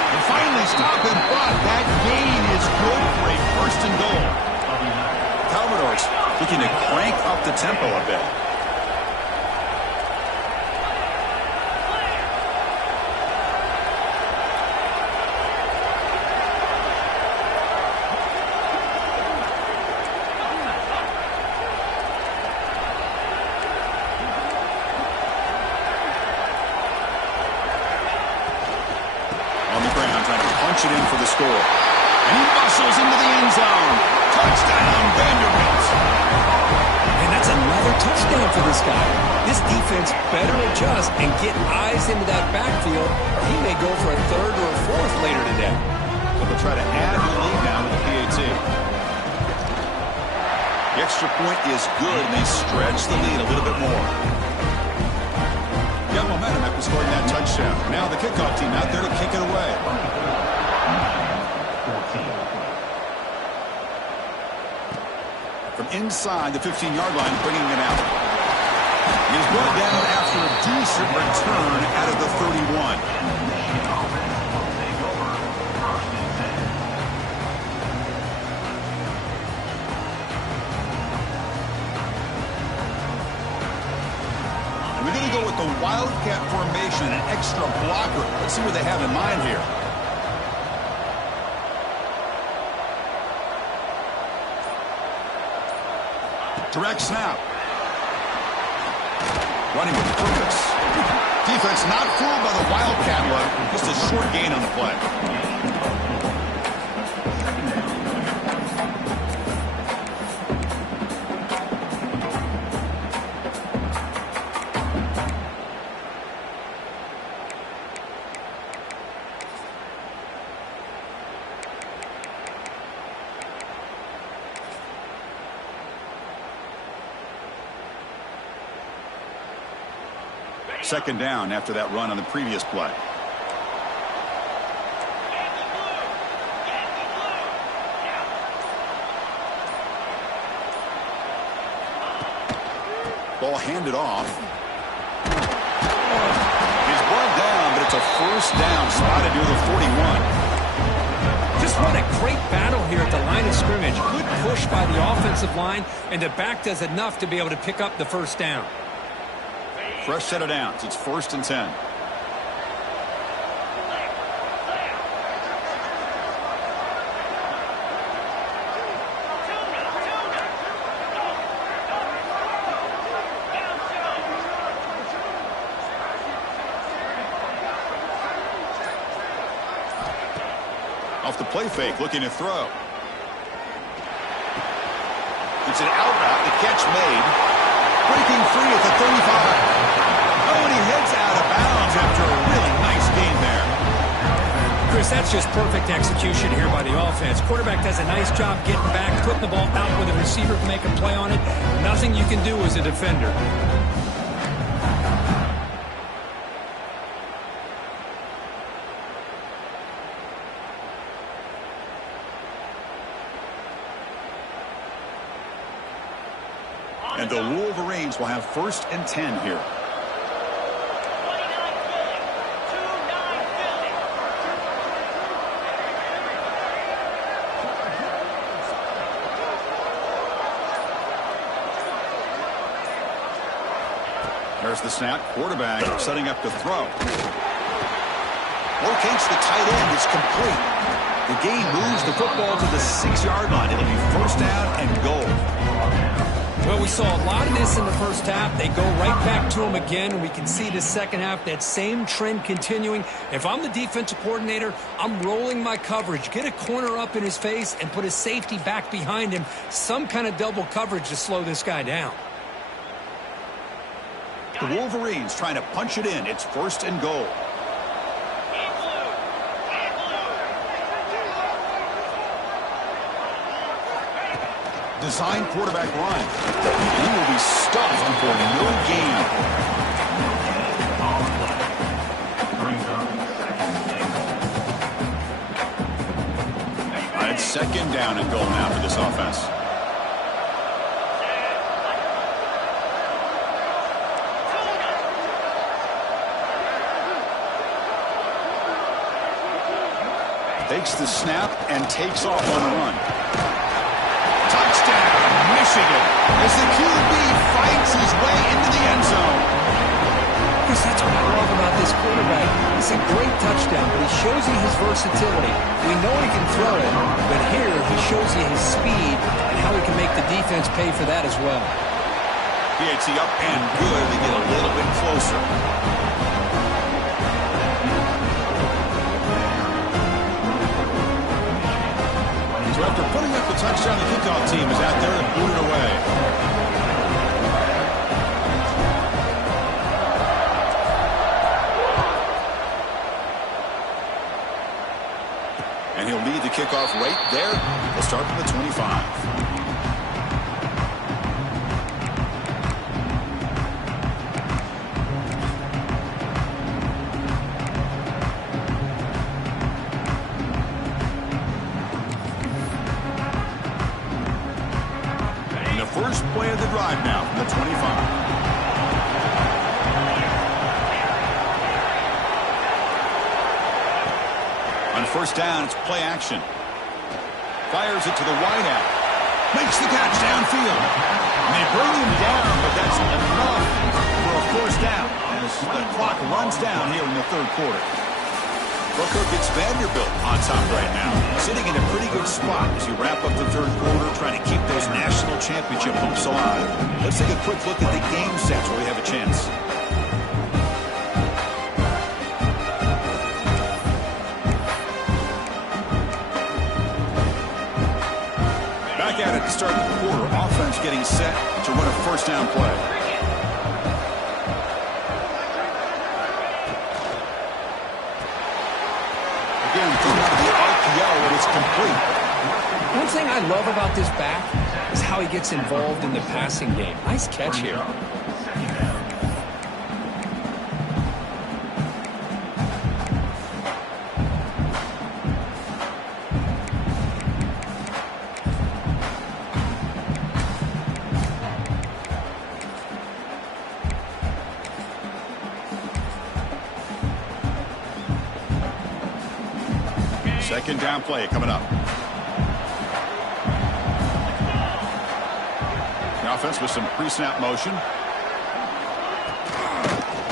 And finally stop him, but that gain is good for a first and goal. Commodores looking to crank up the tempo a bit. It in for the score. And he muscles into the end zone. Touchdown, Vanderbilt. And that's another touchdown for this guy. This defense better adjust and get eyes into that backfield, or he may go for a third or a fourth later today. So they'll try to add the lead now with the PAT. The extra point is good, and they stretch the lead a little bit more. Got momentum after scoring that touchdown. Now the kickoff team out there to kick it away. From inside the 15-yard line, bringing it out. He's brought down after a decent return out of the 31. And we're going to go with the Wildcat formation, an extra blocker. Let's see what they have in mind here. Direct snap. Running with purpose. Defense not fooled by the Wildcat run. Just a short gain on the play. Second down after that run on the previous play. Ball handed off. He's brought down, but it's a first down spotted near the 41. Just what a great battle here at the line of scrimmage. Good push by the offensive line, and the back does enough to be able to pick up the first down. Fresh set of downs. It's 1st and 10. Off the play fake, looking to throw. It's an out route. The catch made. Breaking free at the 35. Oh, and he heads out of bounds after a really nice game there. Chris, that's just perfect execution here by the offense. Quarterback does a nice job getting back, putting the ball out where the receiver can make a play on it. Nothing you can do as a defender. And the Wolverines will have 1st and 10 here. There's the snap. Quarterback setting up to throw. Locates the tight end. It's complete. The gain moves the football to the 6-yard line. It'll be first down and goal. Well, we saw a lot of this in the first half. They go right back to him again, and we can see the second half, that same trend continuing. If I'm the defensive coordinator, I'm rolling my coverage. Get a corner up in his face and put a safety back behind him. Some kind of double coverage to slow this guy down. The Wolverines trying to punch it in. It's 1st and goal. Design quarterback run. He will be stuffed for no gain. It's second down and goal now for this offense. Takes the snap and takes off on the run. Touchdown, Michigan, as the QB fights his way into the end zone. Chris, that's what I love about this quarterback. It's a great touchdown, but he shows you his versatility. We know he can throw it, but here he shows you his speed and how he can make the defense pay for that as well. PAT up and good to get a little bit closer. So after putting up the touchdown, the kickoff team is out there to boot it away. And he'll lead the kickoff right there. He'll start from the 25. First play of the drive now from the 25. On first down, it's play action. Fires it to the wide out. Makes the catch downfield. And they bring him down, but that's enough for a first down as the clock runs down here in the third quarter. Booker gets Vanderbilt on top right now, sitting in a pretty good spot as you wrap up the third quarter, trying to keep those national championship hopes alive. Let's take a quick look at the game sets where we have a chance. Back at it to start the quarter. Offense getting set to run a first down play. One thing I love about this back is how he gets involved in the passing game. Nice catch here. Second down play coming up. The offense with some pre-snap motion.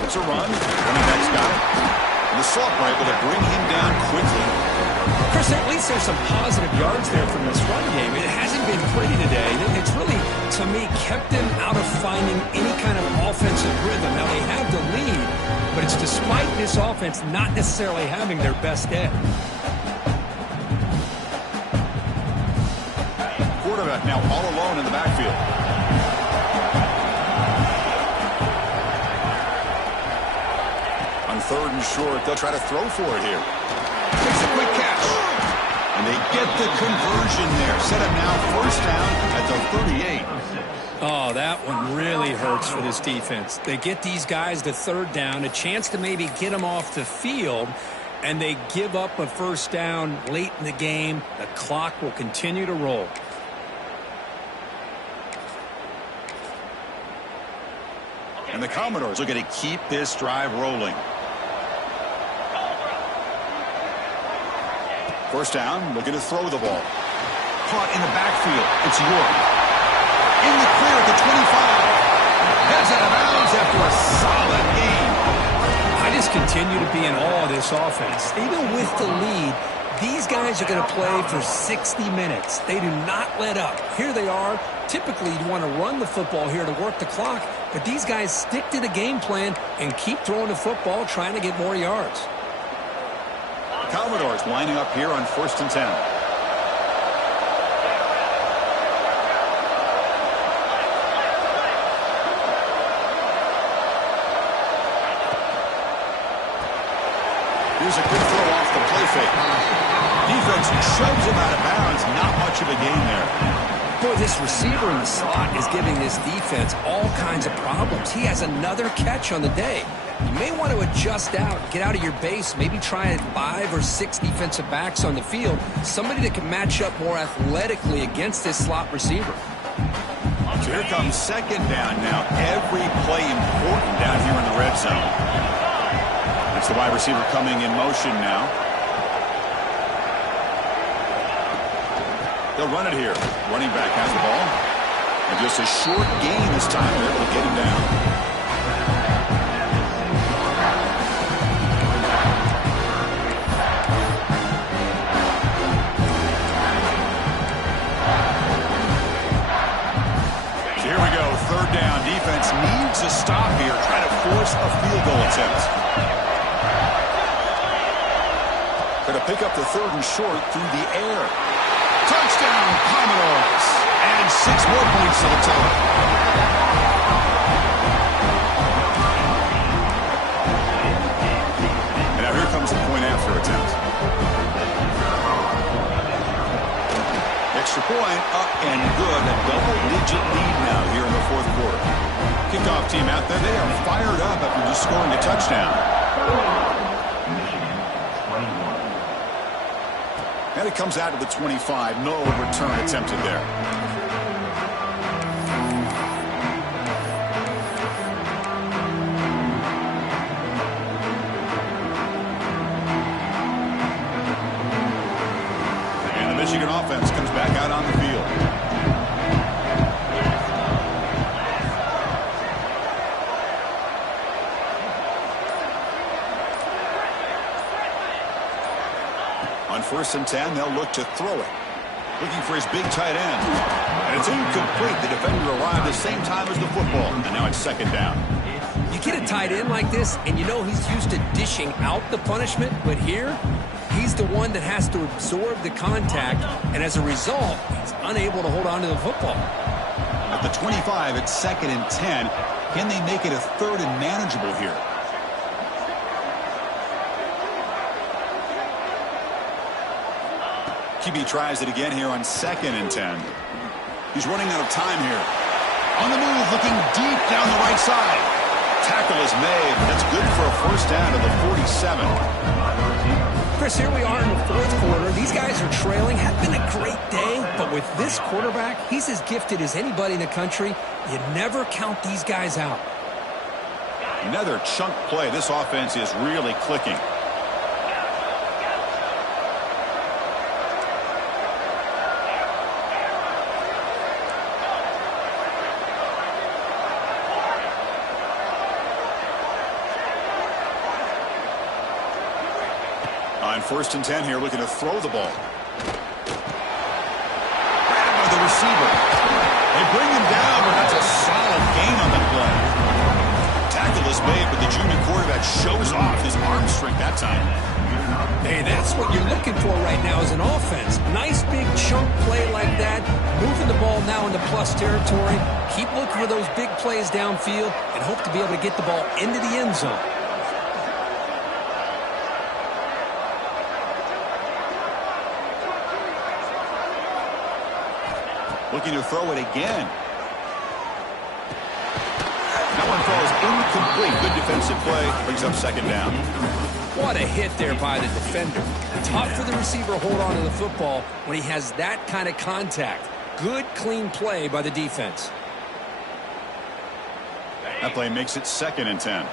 It's a run. Running back's got it. And the Salter able to bring him down quickly. Chris, at least there's some positive yards there from this run game. It hasn't been pretty today. It's really, to me, kept them out of finding any kind of offensive rhythm. Now, they have the lead, but it's despite this offense not necessarily having their best day. Quarterback now all alone in the backfield. On third and short, they'll try to throw for it here. Makes a quick catch. And they get the conversion there. Set him now first down at the 38. Oh, that one really hurts for this defense. They get these guys to third down, a chance to maybe get them off the field, and they give up a first down late in the game. The clock will continue to roll. And the Commodores are going to keep this drive rolling. First down, looking to throw the ball. Caught in the backfield. It's York. In the clear at the 25. Heads out of bounds after a solid game. I just continue to be in awe of this offense. Even with the lead, these guys are going to play for 60 minutes. They do not let up. Here they are. Typically, you want to run the football here to work the clock, but these guys stick to the game plan and keep throwing the football, trying to get more yards. The Commodores lining up here on 1st and 10. Here's a quick throw off the play fake. Defense shoves him out of bounds. Not much of a gain there. Boy, this receiver in the slot is giving this defense all kinds of problems. He has another catch on the day. You may want to adjust out, get out of your base, maybe try 5 or 6 defensive backs on the field, somebody that can match up more athletically against this slot receiver. So here comes second down now. Every play important down here in the red zone. That's the wide receiver coming in motion now. They'll run it here. Running back has the ball. And just a short gain this time. They're able to get him down. So here we go. Third down. Defense needs a stop here. Trying to force a field goal attempt. Going to pick up the third and short through the air. Touchdown, Commodores. And 6 more points to the total. And now here comes the point after attempt. Extra point up and good. A double-digit lead now here in the fourth quarter. Kickoff team out there. They are fired up after just scoring a touchdown. And it comes out of the 25. No return attempted there. And the Michigan offense comes back out on the field. On 1st and 10, they'll look to throw it. Looking for his big tight end. And it's incomplete. The defender arrived the same time as the football. And now it's second down. You get a tight end like this, and you know he's used to dishing out the punishment. But here, he's the one that has to absorb the contact. And as a result, he's unable to hold on to the football. At the 25, it's 2nd and 10. Can they make it a 3rd and manageable here? QB tries it again here on 2nd and 10. He's running out of time here. On the move, looking deep down the right side. Tackle is made. That's good for a first down to the 47. Chris, here we are in the fourth quarter. These guys are trailing. Had been a great day, but with this quarterback, he's as gifted as anybody in the country. You never count these guys out. Another chunk play. This offense is really clicking. On 1st and 10 here, looking to throw the ball. Grabbed by the receiver. They bring him down, but that's a solid gain on the play. Tackle is made, but the junior quarterback shows off his arm strength that time. Hey, that's what you're looking for right now as an offense. Nice big chunk play like that. Moving the ball now into plus territory. Keep looking for those big plays downfield and hope to be able to get the ball into the end zone. Looking to throw it again. That one falls incomplete. Good defensive play. Brings up second down. What a hit there by the defender. Tough for the receiver to hold on to the football when he has that kind of contact. Good, clean play by the defense. That play makes it 2nd and 10.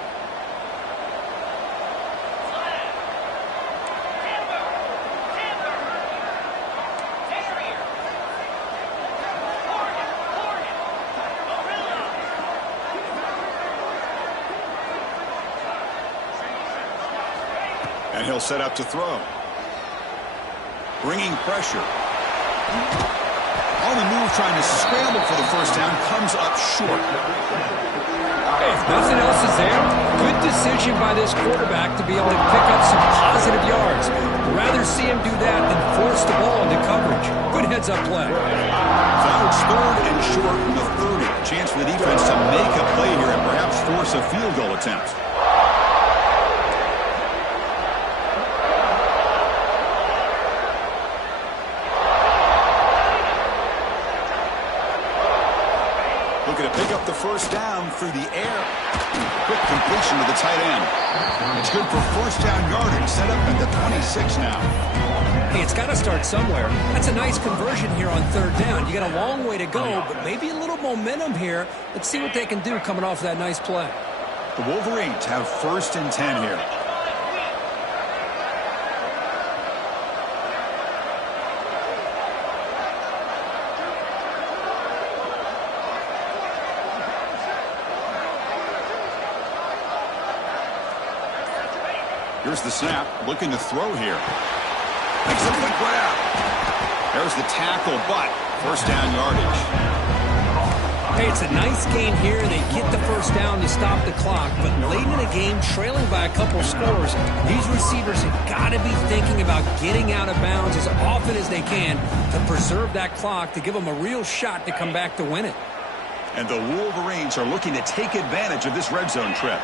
And he'll set up to throw. Bringing pressure. On the move, trying to scramble for the first down, comes up short. Hey, if nothing else is there, good decision by this quarterback to be able to pick up some positive yards. I'd rather see him do that than force the ball into coverage. Good heads-up play. So now it's 3rd and short from the 30. Chance for the defense to make a play here and perhaps force a field goal attempt. Looking to pick up the first down through the air. Quick completion to the tight end. It's good for first down yardage. Set up at the 26 now. Hey, it's got to start somewhere. That's a nice conversion here on third down. You got a long way to go, but maybe a little momentum here. Let's see what they can do coming off that nice play. The Wolverines have first and 10 here. Here's the snap, looking to throw here. Makes a quick grab. There's the tackle, but first down yardage. Hey, it's a nice game here. They get the first down to stop the clock, but late in the game, trailing by a couple scores, these receivers have got to be thinking about getting out of bounds as often as they can to preserve that clock, to give them a real shot to come back to win it. And the Wolverines are looking to take advantage of this red zone trip.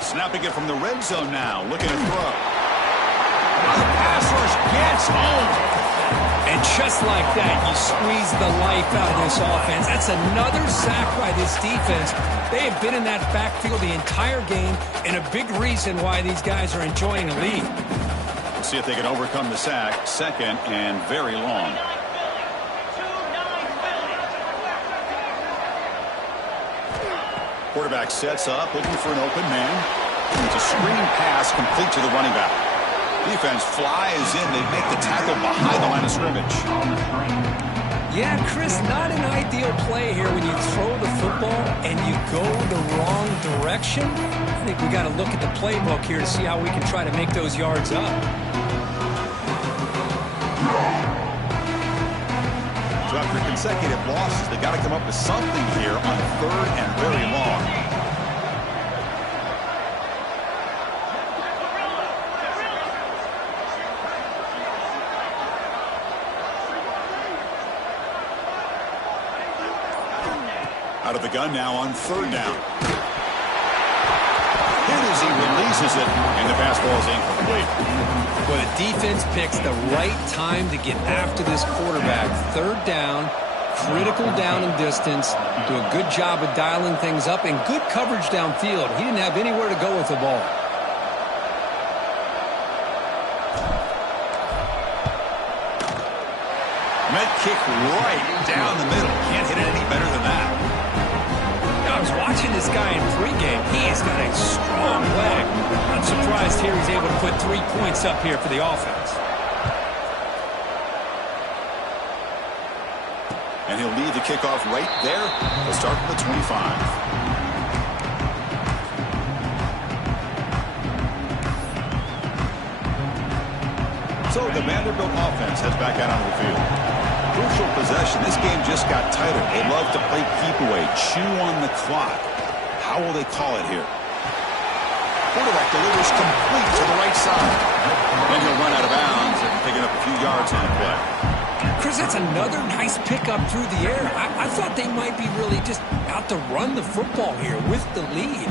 Snapping it from the red zone now, looking to throw. The pass rush gets home. And just like that, you squeeze the life out of this offense. That's another sack by this defense. They have been in that backfield the entire game, and a big reason why these guys are enjoying a lead. We'll see if they can overcome the sack. Second and very long. Quarterback sets up, looking for an open man. It's a screen pass complete to the running back. Defense flies in. They make the tackle behind the line of scrimmage. Yeah, Chris, not an ideal play here when you throw the football and you go the wrong direction. I think we got to look at the playbook here to see how we can try to make those yards up. So after consecutive losses, they got to come up with something here on third and very long. Out of the gun now on third down. Hit as he releases it, and the pass ball is incomplete. Well, the defense picks the right time to get after this quarterback. Third down, critical down and distance. Do a good job of dialing things up, and good coverage downfield. He didn't have anywhere to go with the ball. Met kick right down the middle. Can't hit it any better than that. I was watching this guy in pregame. He has got a strong leg. I'm surprised here he's able to put 3 points up here for the offense. And he'll lead the kickoff right there. He'll start from the 25. So the Vanderbilt offense heads back out onto the field. Crucial possession. This game just got tighter. They love to play keep away, chew on the clock. How will they call it here? Quarterback delivers complete to the right side. And he'll run out of bounds and picking up a few yards on the play. Chris, that's another nice pickup through the air. I thought they might be really just out to run the football here with the lead.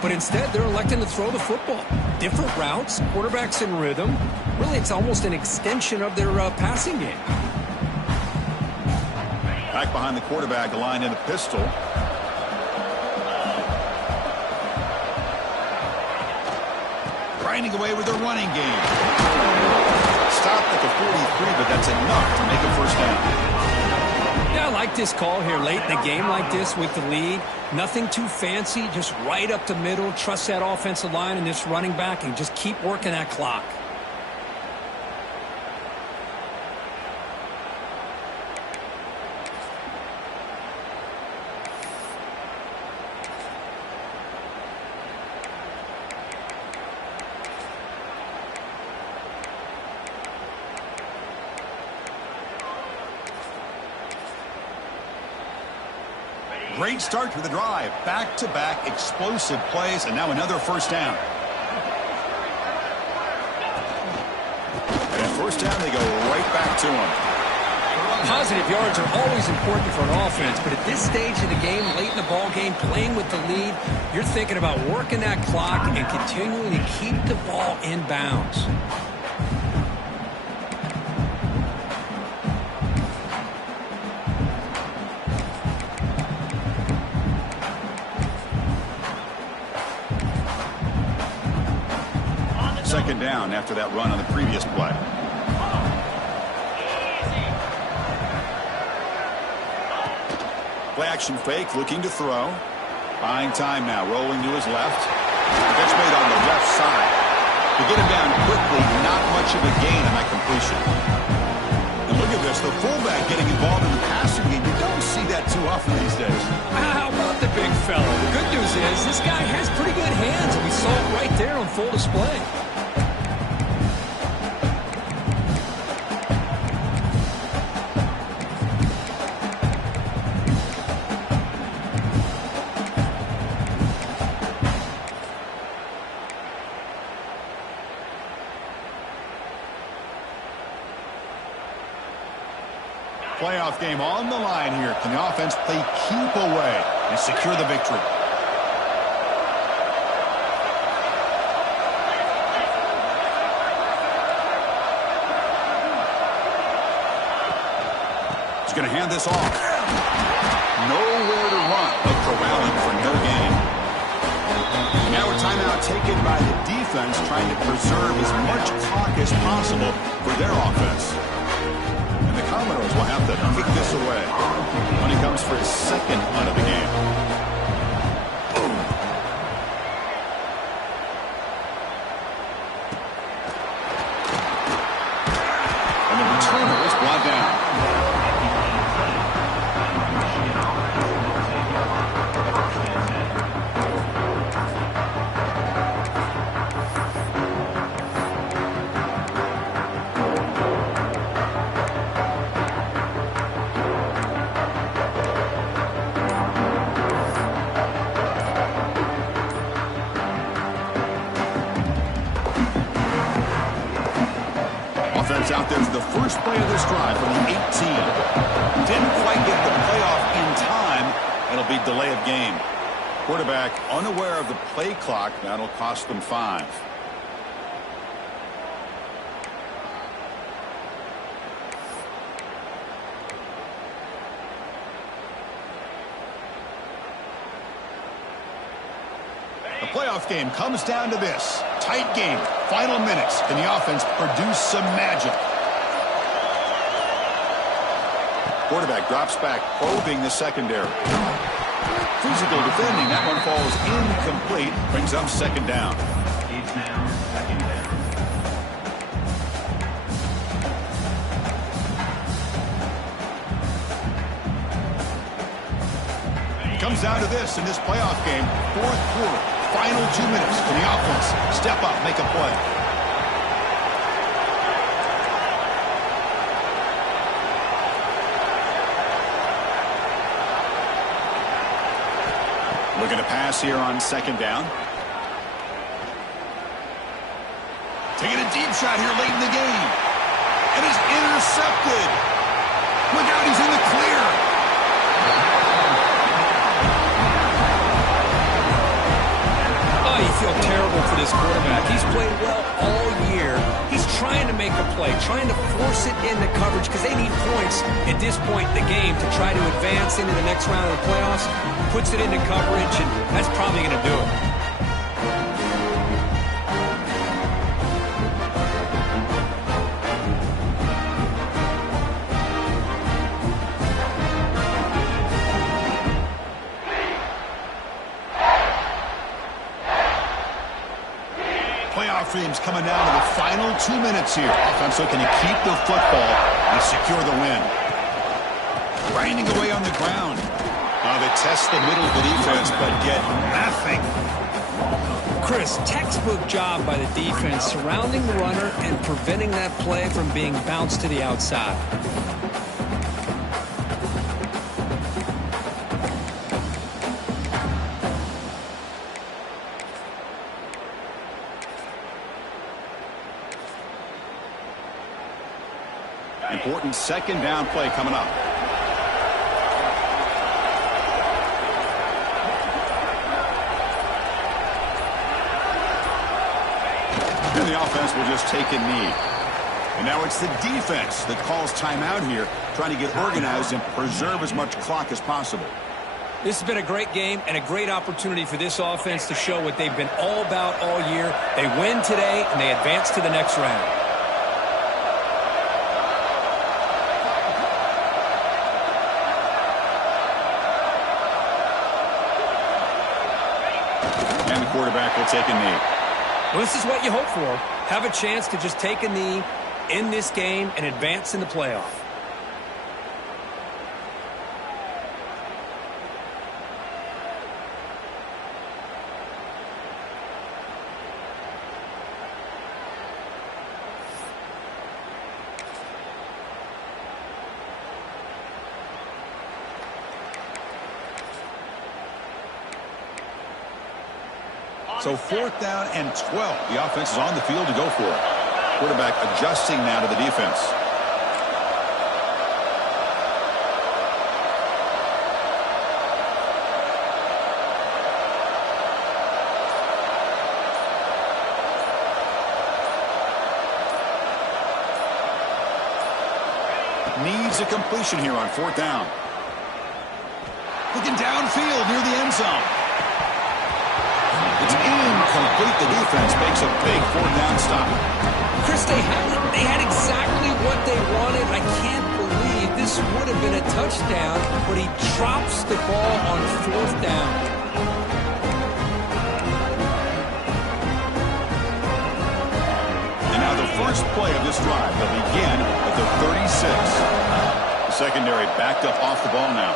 But instead, they're electing to throw the football. Different routes, quarterbacks in rhythm. Really, it's almost an extension of their passing game. Back behind the quarterback, aligned in a pistol. Grinding away with their running game. Stopped at the 43, but that's enough to make a first down. Yeah, I like this call here late in the game like this with the lead. Nothing too fancy, just right up the middle. Trust that offensive line and this running back and just keep working that clock. Great start to the drive. Back-to-back explosive plays, and now another first down. And at first down, they go right back to him. Positive yards are always important for an offense, but at this stage of the game, late in the ball game, playing with the lead, you're thinking about working that clock and continuing to keep the ball in bounds. Second down after that run on the previous play. Play action fake, looking to throw. Buying time now, rolling to his left. Catch made on the left side. To get him down quickly, not much of a gain on that completion. And look at this, the fullback getting involved in the passing game. You don't see that too often these days. How about the big fella? The good news is this guy has pretty good hands, and we saw it right there on full display. Playoff game on the line here. Can the offense play keep away and secure the victory? He's going to hand this off. Nowhere to run, but corralling for no gain. Now a timeout taken by the defense, trying to preserve as much clock as possible for their offense. The Commodores will have to kick this away when he comes for his second punt of the game. Boom. And the returner is brought down. Out there for the first play of this drive from the 18. Didn't quite get the playoff in time. It'll be delay of game. Quarterback unaware of the play clock. That'll cost them 5. The playoff game comes down to this. Tight game. Final minutes. Can the offense produce some magic? Quarterback drops back, probing the secondary. Physical defending. That one falls incomplete. Brings up second down. It's now second down. Comes down to this in this playoff game. Fourth quarter. Final 2 minutes. Can the offense step up, make a play? Looking to pass here on second down. Taking a deep shot here late in the game. And is intercepted. Look out, he's in the clear. You feel terrible for this quarterback. He's played well all year. He's trying to make a play, trying to force it into coverage because they need points at this point in the game to try to advance into the next round of the playoffs. Puts it into coverage, and that's probably going to do it. Playoff dreams coming down to the final 2 minutes here. Offense looking to keep the football and secure the win. Grinding away on the ground. They test the middle of the defense, but get nothing. Chris, textbook job by the defense surrounding the runner and preventing that play from being bounced to the outside. Important second down play coming up. And the offense will just take a knee. And now it's the defense that calls timeout here, trying to get organized and preserve as much clock as possible. This has been a great game and a great opportunity for this offense to show what they've been all about all year. They win today, and they advance to the next round. And the quarterback will take a knee. Well, this is what you hope for. Have a chance to just take a knee in this game and advance in the playoff. So 4th down and 12. The offense is on the field to go for it. Quarterback adjusting now to the defense. Needs a completion here on 4th down. Looking downfield near the end zone. It's incomplete. The defense makes a big 4th down stop. Chris, they had exactly what they wanted. I can't believe this would have been a touchdown, but he drops the ball on 4th down. And now the first play of this drive will begin at the 36. The secondary backed up off the ball now.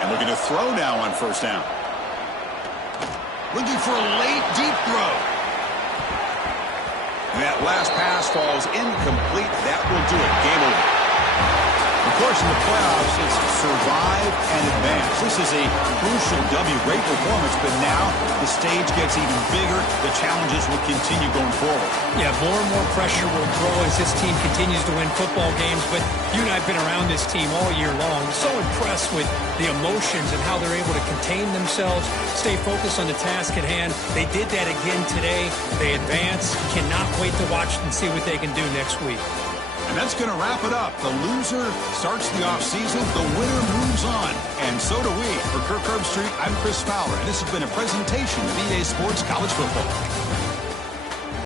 And looking to throw now on 1st down. Looking for a late, deep throw. And that last pass falls incomplete. That will do it. Game over. Of course, in the playoffs, it's survive and advance. This is a crucial W. Great performance, but now the stage gets even bigger. The challenges will continue going forward. Yeah, more and more pressure will grow as this team continues to win football games. But you and I have been around this team all year long. So impressed with the emotions and how they're able to contain themselves, stay focused on the task at hand. They did that again today. They advance. Cannot wait to watch and see what they can do next week. And that's going to wrap it up. The loser starts the offseason. The winner moves on. And so do we. For Kirk Herbstreit, I'm Chris Fowler. And this has been a presentation of EA Sports College Football.